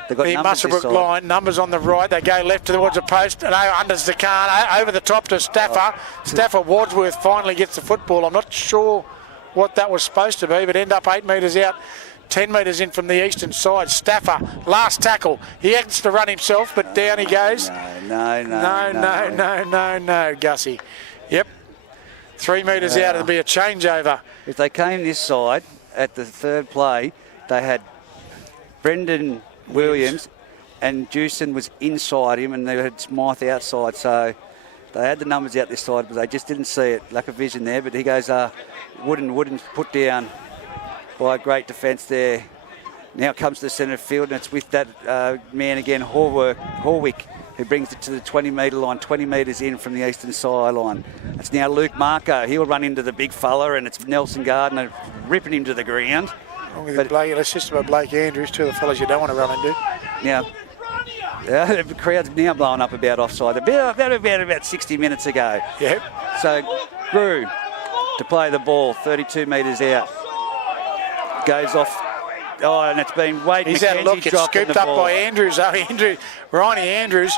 Muswellbrook line. Numbers on the right. They go left towards the post. And unders the Khan, over the top to Stafford. Stafford Wadsworth finally gets the football. I'm not sure what that was supposed to be, but end up 8 metres out. 10 metres in from the eastern side. Staffer, last tackle. He has to run himself, but down he goes. No, Gussie. Yep. 3 metres out, it'll be a changeover. If they came this side at the third play, they had Brendan Williams and Jewson was inside him, and they had Smythe outside. So they had the numbers out this side, but they just didn't see it. Lack of vision there, but he goes wooden put down by a great defence there. Now comes to the centre field, and it's with that man again, Horwick, who brings it to the 20-metre line, 20 metres in from the eastern sideline. It's now Luke Marco. He'll run into the big fella, and it's Nelson Gardner ripping him to the ground. It's just about Blake Andrews, two of the fellas you don't want to run into. Now, the crowd's now blowing up about offside. About 60 minutes ago. Yep. So, Grew to play the ball, 32 metres out. Goes off. Oh, and it's been Wade He's McKenzie had a look. It's scooped up by Andrews. Ronnie Andrews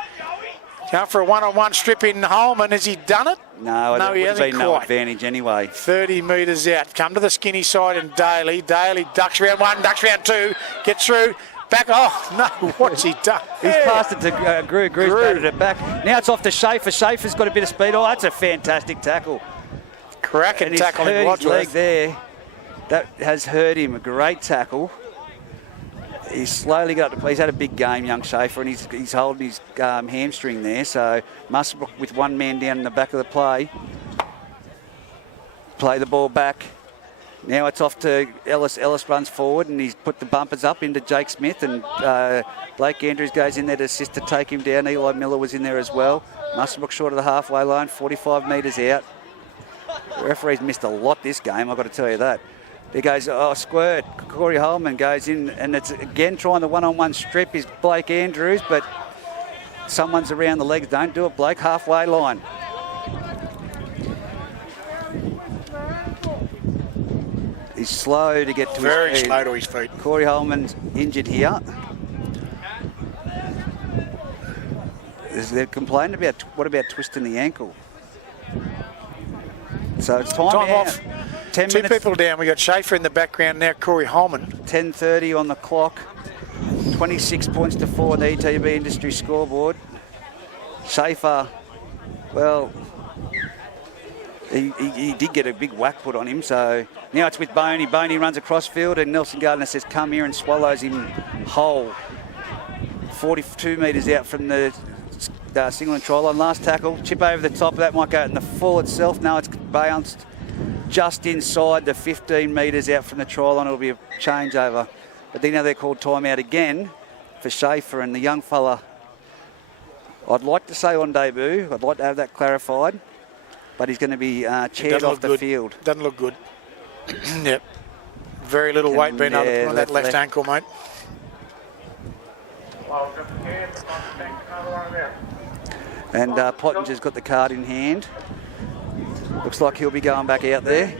going for a one-on-one strip in Holman. Has he done it? No, he hasn't. No advantage anyway. 30 metres out. Come to the skinny side and Daly. Daly ducks round one, ducks round two, gets through. Back. Oh, no, what's he done? He's passed it to Grew. Grew's batted it back. Now it's off to Schaefer. Schaefer's got a bit of speed. Oh, that's a fantastic tackle. Cracking tackle in Wadsworth. His leg there. That has hurt him. A great tackle. He's slowly got up to play. He's had a big game, young Schaefer, and he's holding his hamstring there. So Muswellbrook with one man down in the back of the play. Play the ball back. Now it's off to Ellis. Ellis runs forward, and he's put the bumpers up into Jake Smith, and Blake Andrews goes in there to assist to take him down. Eli Miller was in there as well. Muswellbrook short of the halfway line, 45 metres out. The referee's missed a lot this game, I've got to tell you that. There goes, squirt. Corey Holman goes in, and it's again trying the one-on-one strip is Blake Andrews, but someone's around the legs. Don't do it, Blake. Halfway line. He's slow to get to his feet. Very slow to his feet. Corey Holman's injured here. They're complaining about, what about twisting the ankle? So it's time off. 10 Two minutes. people down. We got Schaefer in the background now, Corey Holman. 10:30 on the clock. 26 points to 4 on the ETB industry scoreboard. Schaefer, well, he did get a big whack put on him. So now it's with Boney. Boney runs across field, and Nelson Gardner says, "Come here," and swallows him whole. 42 metres out from the Singleton try line. Last tackle, chip over the top. That might go in the full itself. No, it's bounced just inside the 15 metres out from the try line. It'll be a changeover. But then now they're called timeout again for Schaefer, and the young fella, I'd like to say on debut, I'd like to have that clarified, but he's going to be chaired off the field. Doesn't look good. Yep. Very little weight being able to put on that left ankle, mate. And Pottinger's got the card in hand. Looks like he'll be going back out there.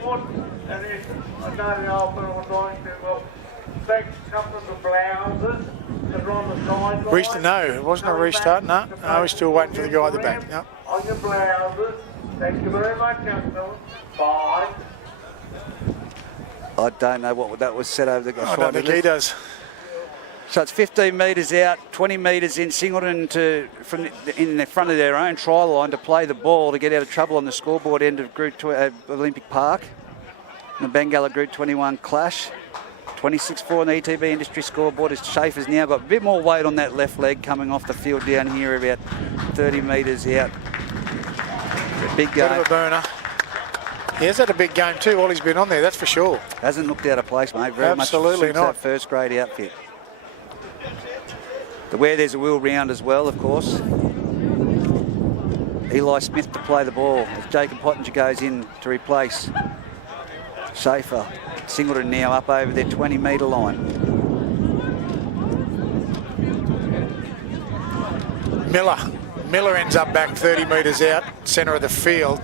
No, it wasn't a restart. No, we're still waiting for the guy at the back. No. On your blouses. Thank you very much, gentlemen. Bye. I don't know what that was said over the. I don't think he does. So it's 15 metres out, 20 metres in. Singleton in the front of their own try line to play the ball to get out of trouble on the scoreboard end of Olympic Park. And the Bengalla Group 21 clash. 26-4 on the ETB Industry scoreboard as Schaefer's now got a bit more weight on that left leg coming off the field down here about 30 metres out. Big game. Bit of a burner. He has had a big game too while he's been on there, that's for sure. Hasn't looked out of place, mate. Very Absolutely much not. That first grade outfit. The where there's a wheel round as well, of course. Eli Smith to play the ball as Jacob Pottinger goes in to replace Schaefer. Singleton now up over their 20-metre line. Miller ends up back 30 metres out, centre of the field.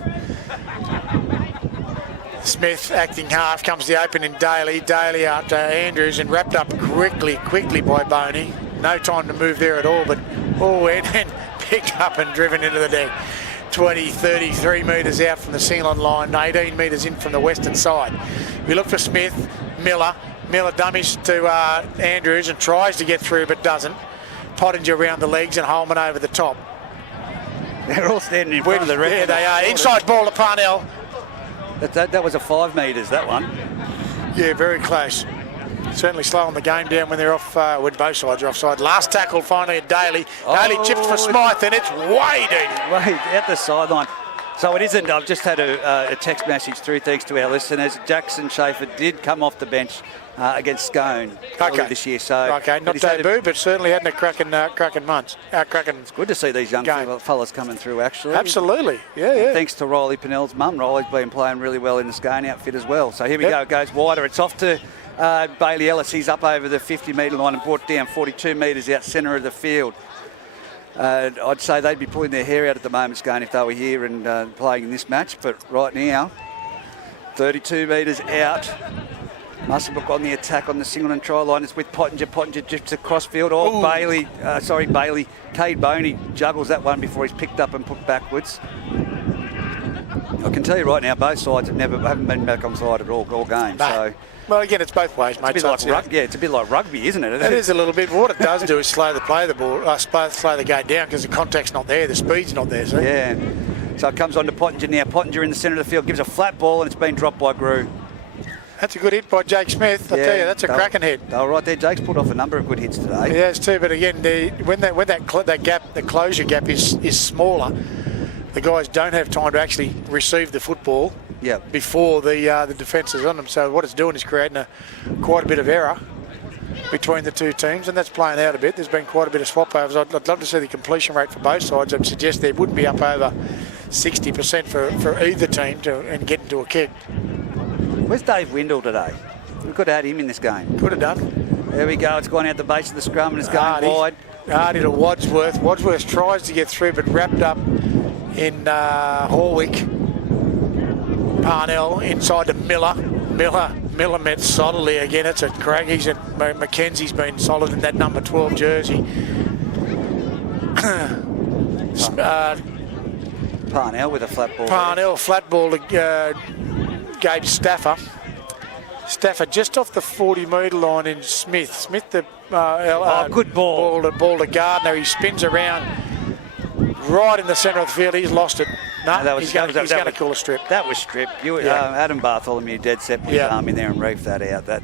Smith acting half, comes the opening Daly out to Andrews and wrapped up quickly by Boney. No time to move there at all, but and picked up and driven into the deck. 20, 33 metres out from the Singleton line, 18 metres in from the western side. We look for Smith, Miller dummies to Andrews and tries to get through but doesn't. Pottinger around the legs and Holman over the top. They're all standing in front of the ref. Yeah, they are. Inside ball to Parnell. That was a 5 metres, that one. Yeah, very close. Certainly slowing the game down when they're off, when both sides are offside. Last tackle finally at Daly. Daly chips for Smythe and it's way deep. Way at the sideline. So it isn't. I've just had a text message through thanks to our listeners. Jackson Schaefer did come off the bench against Scone this year. So not debut, but certainly hadn't a cracking months. It's good to see these young fellas coming through, actually. Absolutely, yeah. Thanks to Riley Pennell's mum. Riley's been playing really well in the Scone outfit as well. So here we go. It goes wider. It's off to Bailey Ellis. He's up over the 50-metre line and brought down 42 metres out centre of the field. I'd say they'd be pulling their hair out at the moment, Scone, if they were here and playing in this match. But right now, 32 metres out. Muswellbrook on the attack on the Singleton try line. It's with Pottinger. Pottinger drifts across field. Bailey. Cade Boney juggles that one before he's picked up and put backwards. I can tell you right now, both sides haven't been back on side at all game. So. Well, again, it's both ways, mate. It's a bit like rugby, isn't it? It is a little bit. But what it does do is slow the game down because the contact's not there, the speed's not there. See? Yeah. So it comes on to Pottinger now. Pottinger in the centre of the field gives a flat ball and it's been dropped by Grew. That's a good hit by Jake Smith. I tell you, that's a cracking hit. They were right there. Jake's pulled off a number of good hits today. He has too, but again, when that gap, the closure gap is smaller, the guys don't have time to actually receive the football before the defence is on them. So what it's doing is creating quite a bit of error between the two teams, and that's playing out a bit. There's been quite a bit of swap overs. I'd love to see the completion rate for both sides. I'd suggest there wouldn't be up over 60% for either team and get into a kick. Where's Dave Windle today? We could have had him in this game. Could have done. There we go. It's gone out the base of the scrum and it's going wide. Hardy to Wadsworth. Wadsworth tries to get through but wrapped up in Horwick. Parnell inside to Miller. Miller met solidly again. It's a crack. Mackenzie's been solid in that number 12 jersey. Parnell with a flat ball. Parnell flat ball to Gabe Staffer. Staffer just off the 40-metre line in Smith. Smith the good ball. Ball to Gardner. He spins around right in the centre of the field. He's lost it. No, he's going to call a strip. That was stripped. Adam Bartholomew dead set put his arm in there and reefed that out. That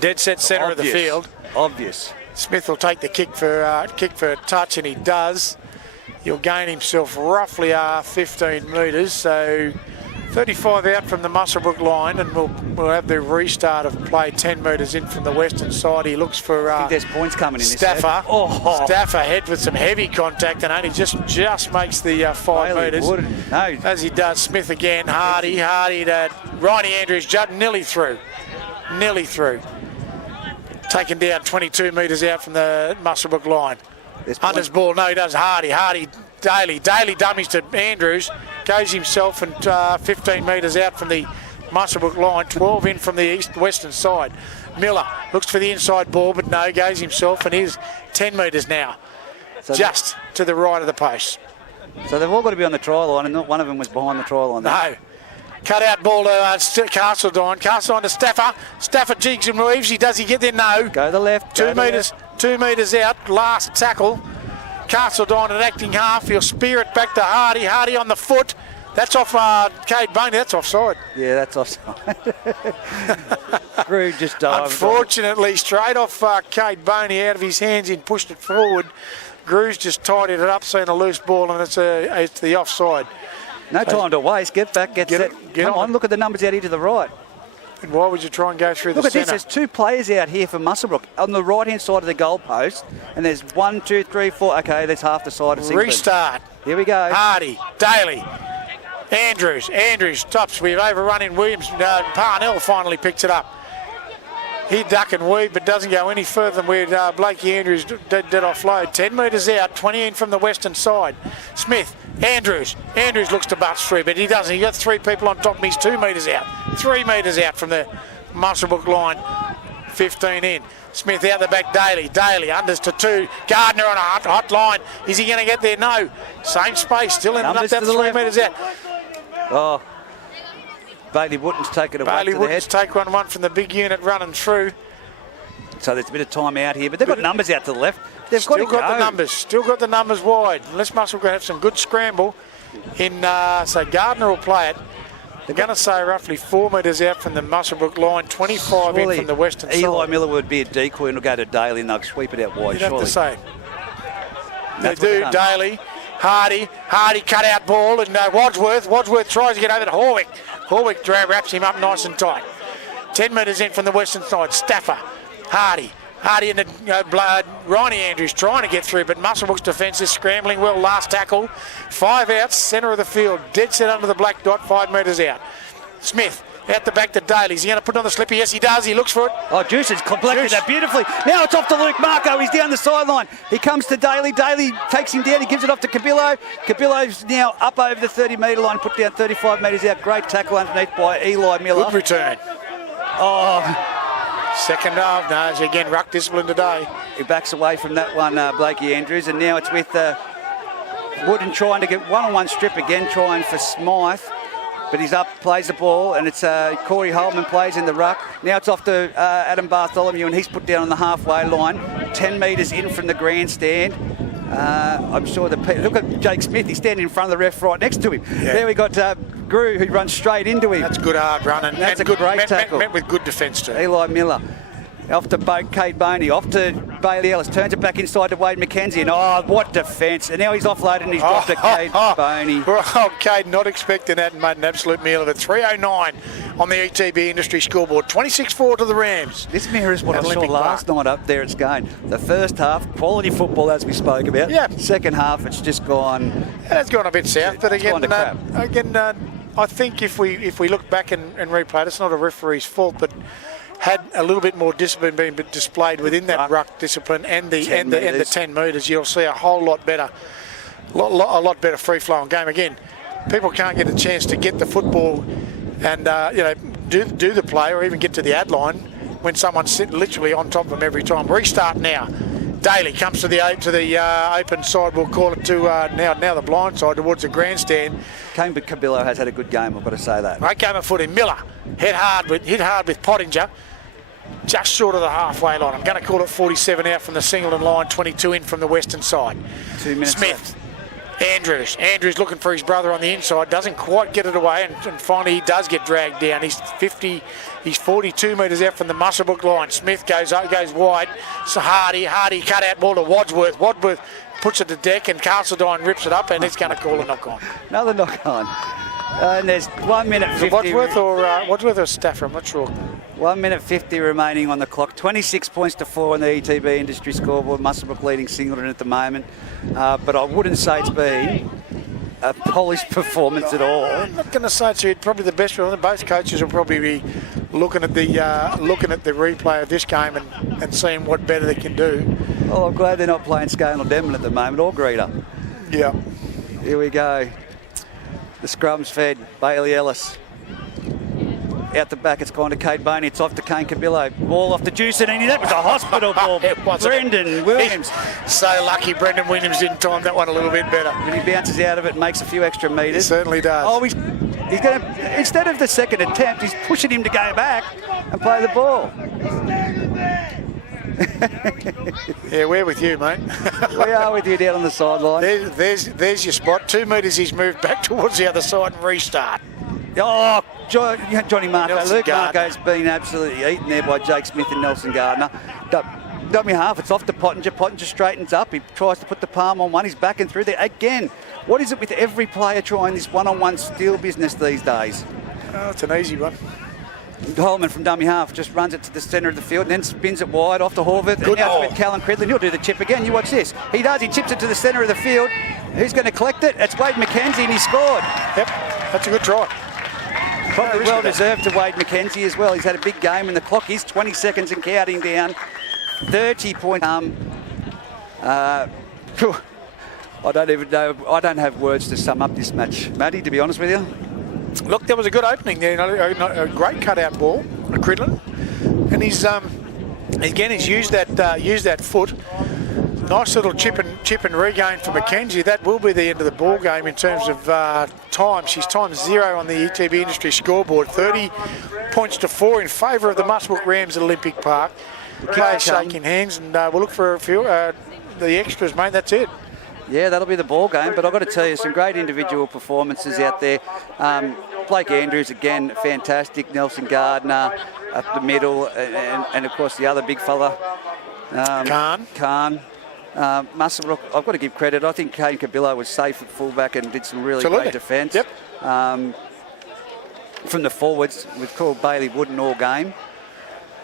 dead set centre of the field. Obvious. Smith will take the kick for touch, and he does. He'll gain himself roughly 15 metres, so 35 out from the Muswellbrook line, and we'll have the restart of play 10 metres in from the western side. He looks for I think there's points coming in Staffer. This Staffer head with some heavy contact and only just makes the 5 metres. No. As he does. Smith again. Hardy to Ronnie Andrews. Judd nearly through. Taken down 22 metres out from the Muswellbrook line. Hunter's ball. No, he does. Hardy. Daly dummies to Andrews. Goes himself and 15 metres out from the Muswellbrook line. 12 in from the western side. Miller looks for the inside ball, but no, goes himself and he's 10 metres now. So just to the right of the post. So they've all got to be on the try line, and not one of them was behind the try line. No. Cut out ball to Castledine. Castledine to Staffer. Staffer jigs and weaves. Does he get there? No. Go to the left. 2 metres. 2 metres out, last tackle. Castledine at acting half. He'll spear it back to Hardy. Hardy on the foot. That's off Cade Boney. That's offside. Yeah, that's offside. Grew just dived. Unfortunately, straight off Cade Boney out of his hands and pushed it forward. Grew's just tidied it up, seen a loose ball, and it's the offside. No time to waste. Get back, get set. Come on, look at the numbers out here to the right. And why would you try and go through the centre? Look at this, there's 2 players out here for Muswellbrook on the right-hand side of the goal post, and there's 1, 2, 3, 4. Okay, there's half the side of Singleton. Restart. Here we go. Hardy, Daly, Andrews stops. We've overrun in Williams. Parnell finally picks it up. He duck and weave, but doesn't go any further than where Blakey Andrews did offload. 10 metres out, 20 in from the western side. Smith, Andrews looks to bust through, but he doesn't. He got 3 people on top of him. He's 2 metres out. 3 metres out from the Muswellbrook line. 15 in. Smith out the back, Daly unders to 2. Gardner on a hot line. Is he going to get there? No. Same space, still ended up that 3 metres out. Oh, Bailey Wooten's taken away Bailey to Wooten's the head. take one from the big unit running through. So there's a bit of time out here, but they've got numbers out to the left. They've still got the numbers. Still got the numbers wide. Unless Muswellbrook going to have some good scramble. So Gardner will play it. They're going to say roughly 4 metres out from the Muswellbrook line, 25 in from the western side. Eli Miller would be a decoy and will go to Daly and they'll sweep it out wide. You'd have to say. They do. Daly, Hardy cut out ball, and Wadsworth tries to get over to Horwick. Horwick wraps him up nice and tight. 10 metres in from the western side. Stafford, Hardy and Ronnie Andrews trying to get through, but Muswellbrook's defence is scrambling well. Last tackle, 5 out, centre of the field, dead set under the black dot, 5 metres out. Smith out the back to Daly. Is he going to put on the slipper? Yes, he does. He looks for it. Oh, Juice has collected that beautifully. Now it's off to Luke Marco. He's down the sideline. He comes to Daly. Daly takes him down. He gives it off to Cabillo. Cabillo's now up over the 30-metre line, put down 35 metres out. Great tackle underneath by Eli Miller. Good return. Oh. Second half, no, it's again ruck discipline today. He backs away from that one, Blakey Andrews, and now it's with Wooden trying to get one-on-one strip again, trying for Smythe, but he's up, plays the ball, and it's Corey Holman plays in the ruck. Now it's off to Adam Bartholomew, and he's put down on the halfway line, 10 metres in from the grandstand. I'm sure look at Jake Smith, he's standing in front of the ref right next to him. Yeah. There we got Grew, who runs straight into him. That's good hard run, and that's a good great tackle. Met with good defence too. Eli Miller. Off to Cade Boney, off to Bailey Ellis, turns it back inside to Wade McKenzie, and what defence. And now he's offloaded and he's dropped to Cade Boney. Oh, Cade not expecting that and made an absolute meal of it. 3:09 on the ETB Industry scoreboard, 26-4 to the Rams. This mirrors what I saw last night up there at Scone. The first half, quality football as we spoke about. Yeah. Second half, it's just gone... Yeah, it's gone a bit south, but again, I think if we look back and replay it, it's not a referee's fault, but had a little bit more discipline being displayed within that ruck discipline and the 10 metres, you'll see a whole lot better, a lot better free-flowing game. Again, people can't get a chance to get the football and do the play or even get to the ad line when someone's sitting literally on top of them every time. Restart now. Daly comes to the open side. We'll call it to now the blind side towards the grandstand. But Cabillo has had a good game, I've got to say that. Great game of footy. Miller hit hard with Pottinger, just short of the halfway line. I'm going to call it 47 out from the Singleton line, 22 in from the western side. 2 minutes Smith. Left. Andrews looking for his brother on the inside, doesn't quite get it away, and finally he does get dragged down. He's 42 metres out from the Muswellbrook line. Smith goes wide. So Hardy cut out ball to Wadsworth. Wadsworth puts it to deck, and Castledine rips it up, and it's going to call a knock on. Another knock on. And there's 1 minute 50. Wadsworth or Stafford, I'm not sure. 1 minute 50 remaining on the clock. 26 points to 4 on the ETB Industry scoreboard. Muswellbrook leading Singleton at the moment. But I wouldn't say it's been a polished performance at all. I'm not going to say it's probably the best one. Both coaches will probably be looking at the replay of this game and seeing what better they can do. Well, I'm glad they're not playing Scale or Denman at the moment, or Greeter. Yeah. Here we go. The scrum's fed. Bailey Ellis. Out the back, it's gone to Cade Boney. It's off to Kane Cabillo. Ball off to Juicinini. That was a hospital ball. Brendan Williams. So lucky Brendan Williams didn't time that one a little bit better. And he bounces out of it and makes a few extra metres. He certainly does. Oh, he's going to, instead of the second attempt, he's pushing him to go back and play the ball. Yeah, we're with you, mate. We are with you down on the sideline. There's your spot. 2 metres he's moved back towards the other side and restart. Oh, Johnny Marco. Nelson Luke Gardner. Marco's been absolutely eaten there by Jake Smith and Nelson Gardner. Dummy half, it's off to Pottinger. Pottinger straightens up. He tries to put the palm on one. He's backing through there. Again, what is it with every player trying this one-on-one steal business these days? Oh, it's an easy one. Holman from dummy half just runs it to the centre of the field and then spins it wide off to Horvath. And now it's with Callan Cridlin. He'll do the chip again. You watch this. He does. He chips it to the centre of the field. Who's going to collect it? It's Wade McKenzie, and he scored. Yep, that's a good try. Probably well deserved to Wade McKenzie as well. He's had a big game, and the clock is 20 seconds and counting down. 30 points. I don't even know. I don't have words to sum up this match, Matty, to be honest with you. Look, there was a good opening there. A great cutout ball, Cridlin, and he's used that foot. Nice little chip and regain for McKenzie. That will be the end of the ball game in terms of time. She's timed 0 on the ETB Industry scoreboard. 30 points to 4 in favour of the Muswellbrook Rams at Olympic Park. Players shaking hands, and we'll look for the extras, mate. That's it. Yeah, that'll be the ball game, but I've got to tell you, some great individual performances out there. Blake Andrews, again, fantastic. Nelson Gardner up the middle, and of course the other big fella, Khan. Muswellbrook, I've got to give credit. I think Kane Cabillo was safe at fullback and did some really great defence. Yep. From the forwards, we've called Bailey Wooden all game.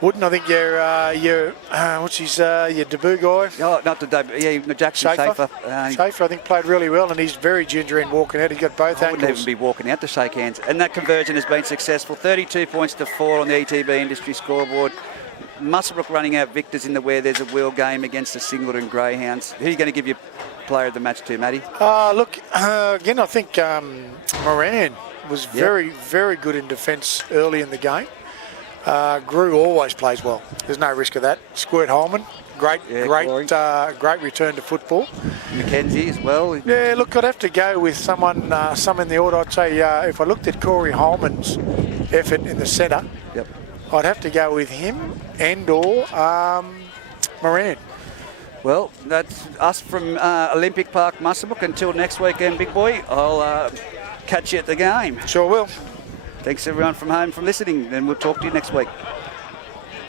Wooden, I think your debut guy? Oh, not the debut. Yeah, Jackson Schaefer. Schaefer, I think, played really well, and he's very ginger in walking out. He's got both I ankles. wouldn't even be walking out to shake hands. And that conversion has been successful. 32 points to 4 on the ETB Industry scoreboard. Muswellbrook running out victors in the Where There's a Wheel game against the Singleton Greyhounds. Who are you going to give your player of the match to, Matty? Again, I think Moran was very, very good in defence early in the game. Grew always plays well. There's no risk of that. Squirt Holman, great return to football. McKenzie as well. Yeah, look, I'd have to go with some in the order. I'd say if I looked at Corey Holman's effort in the centre, Yep. I'd have to go with him and/or Moran. Well, that's us from Olympic Park, Muswellbrook. Until next weekend, big boy, I'll catch you at the game. Sure will. Thanks everyone from home for listening, and we'll talk to you next week.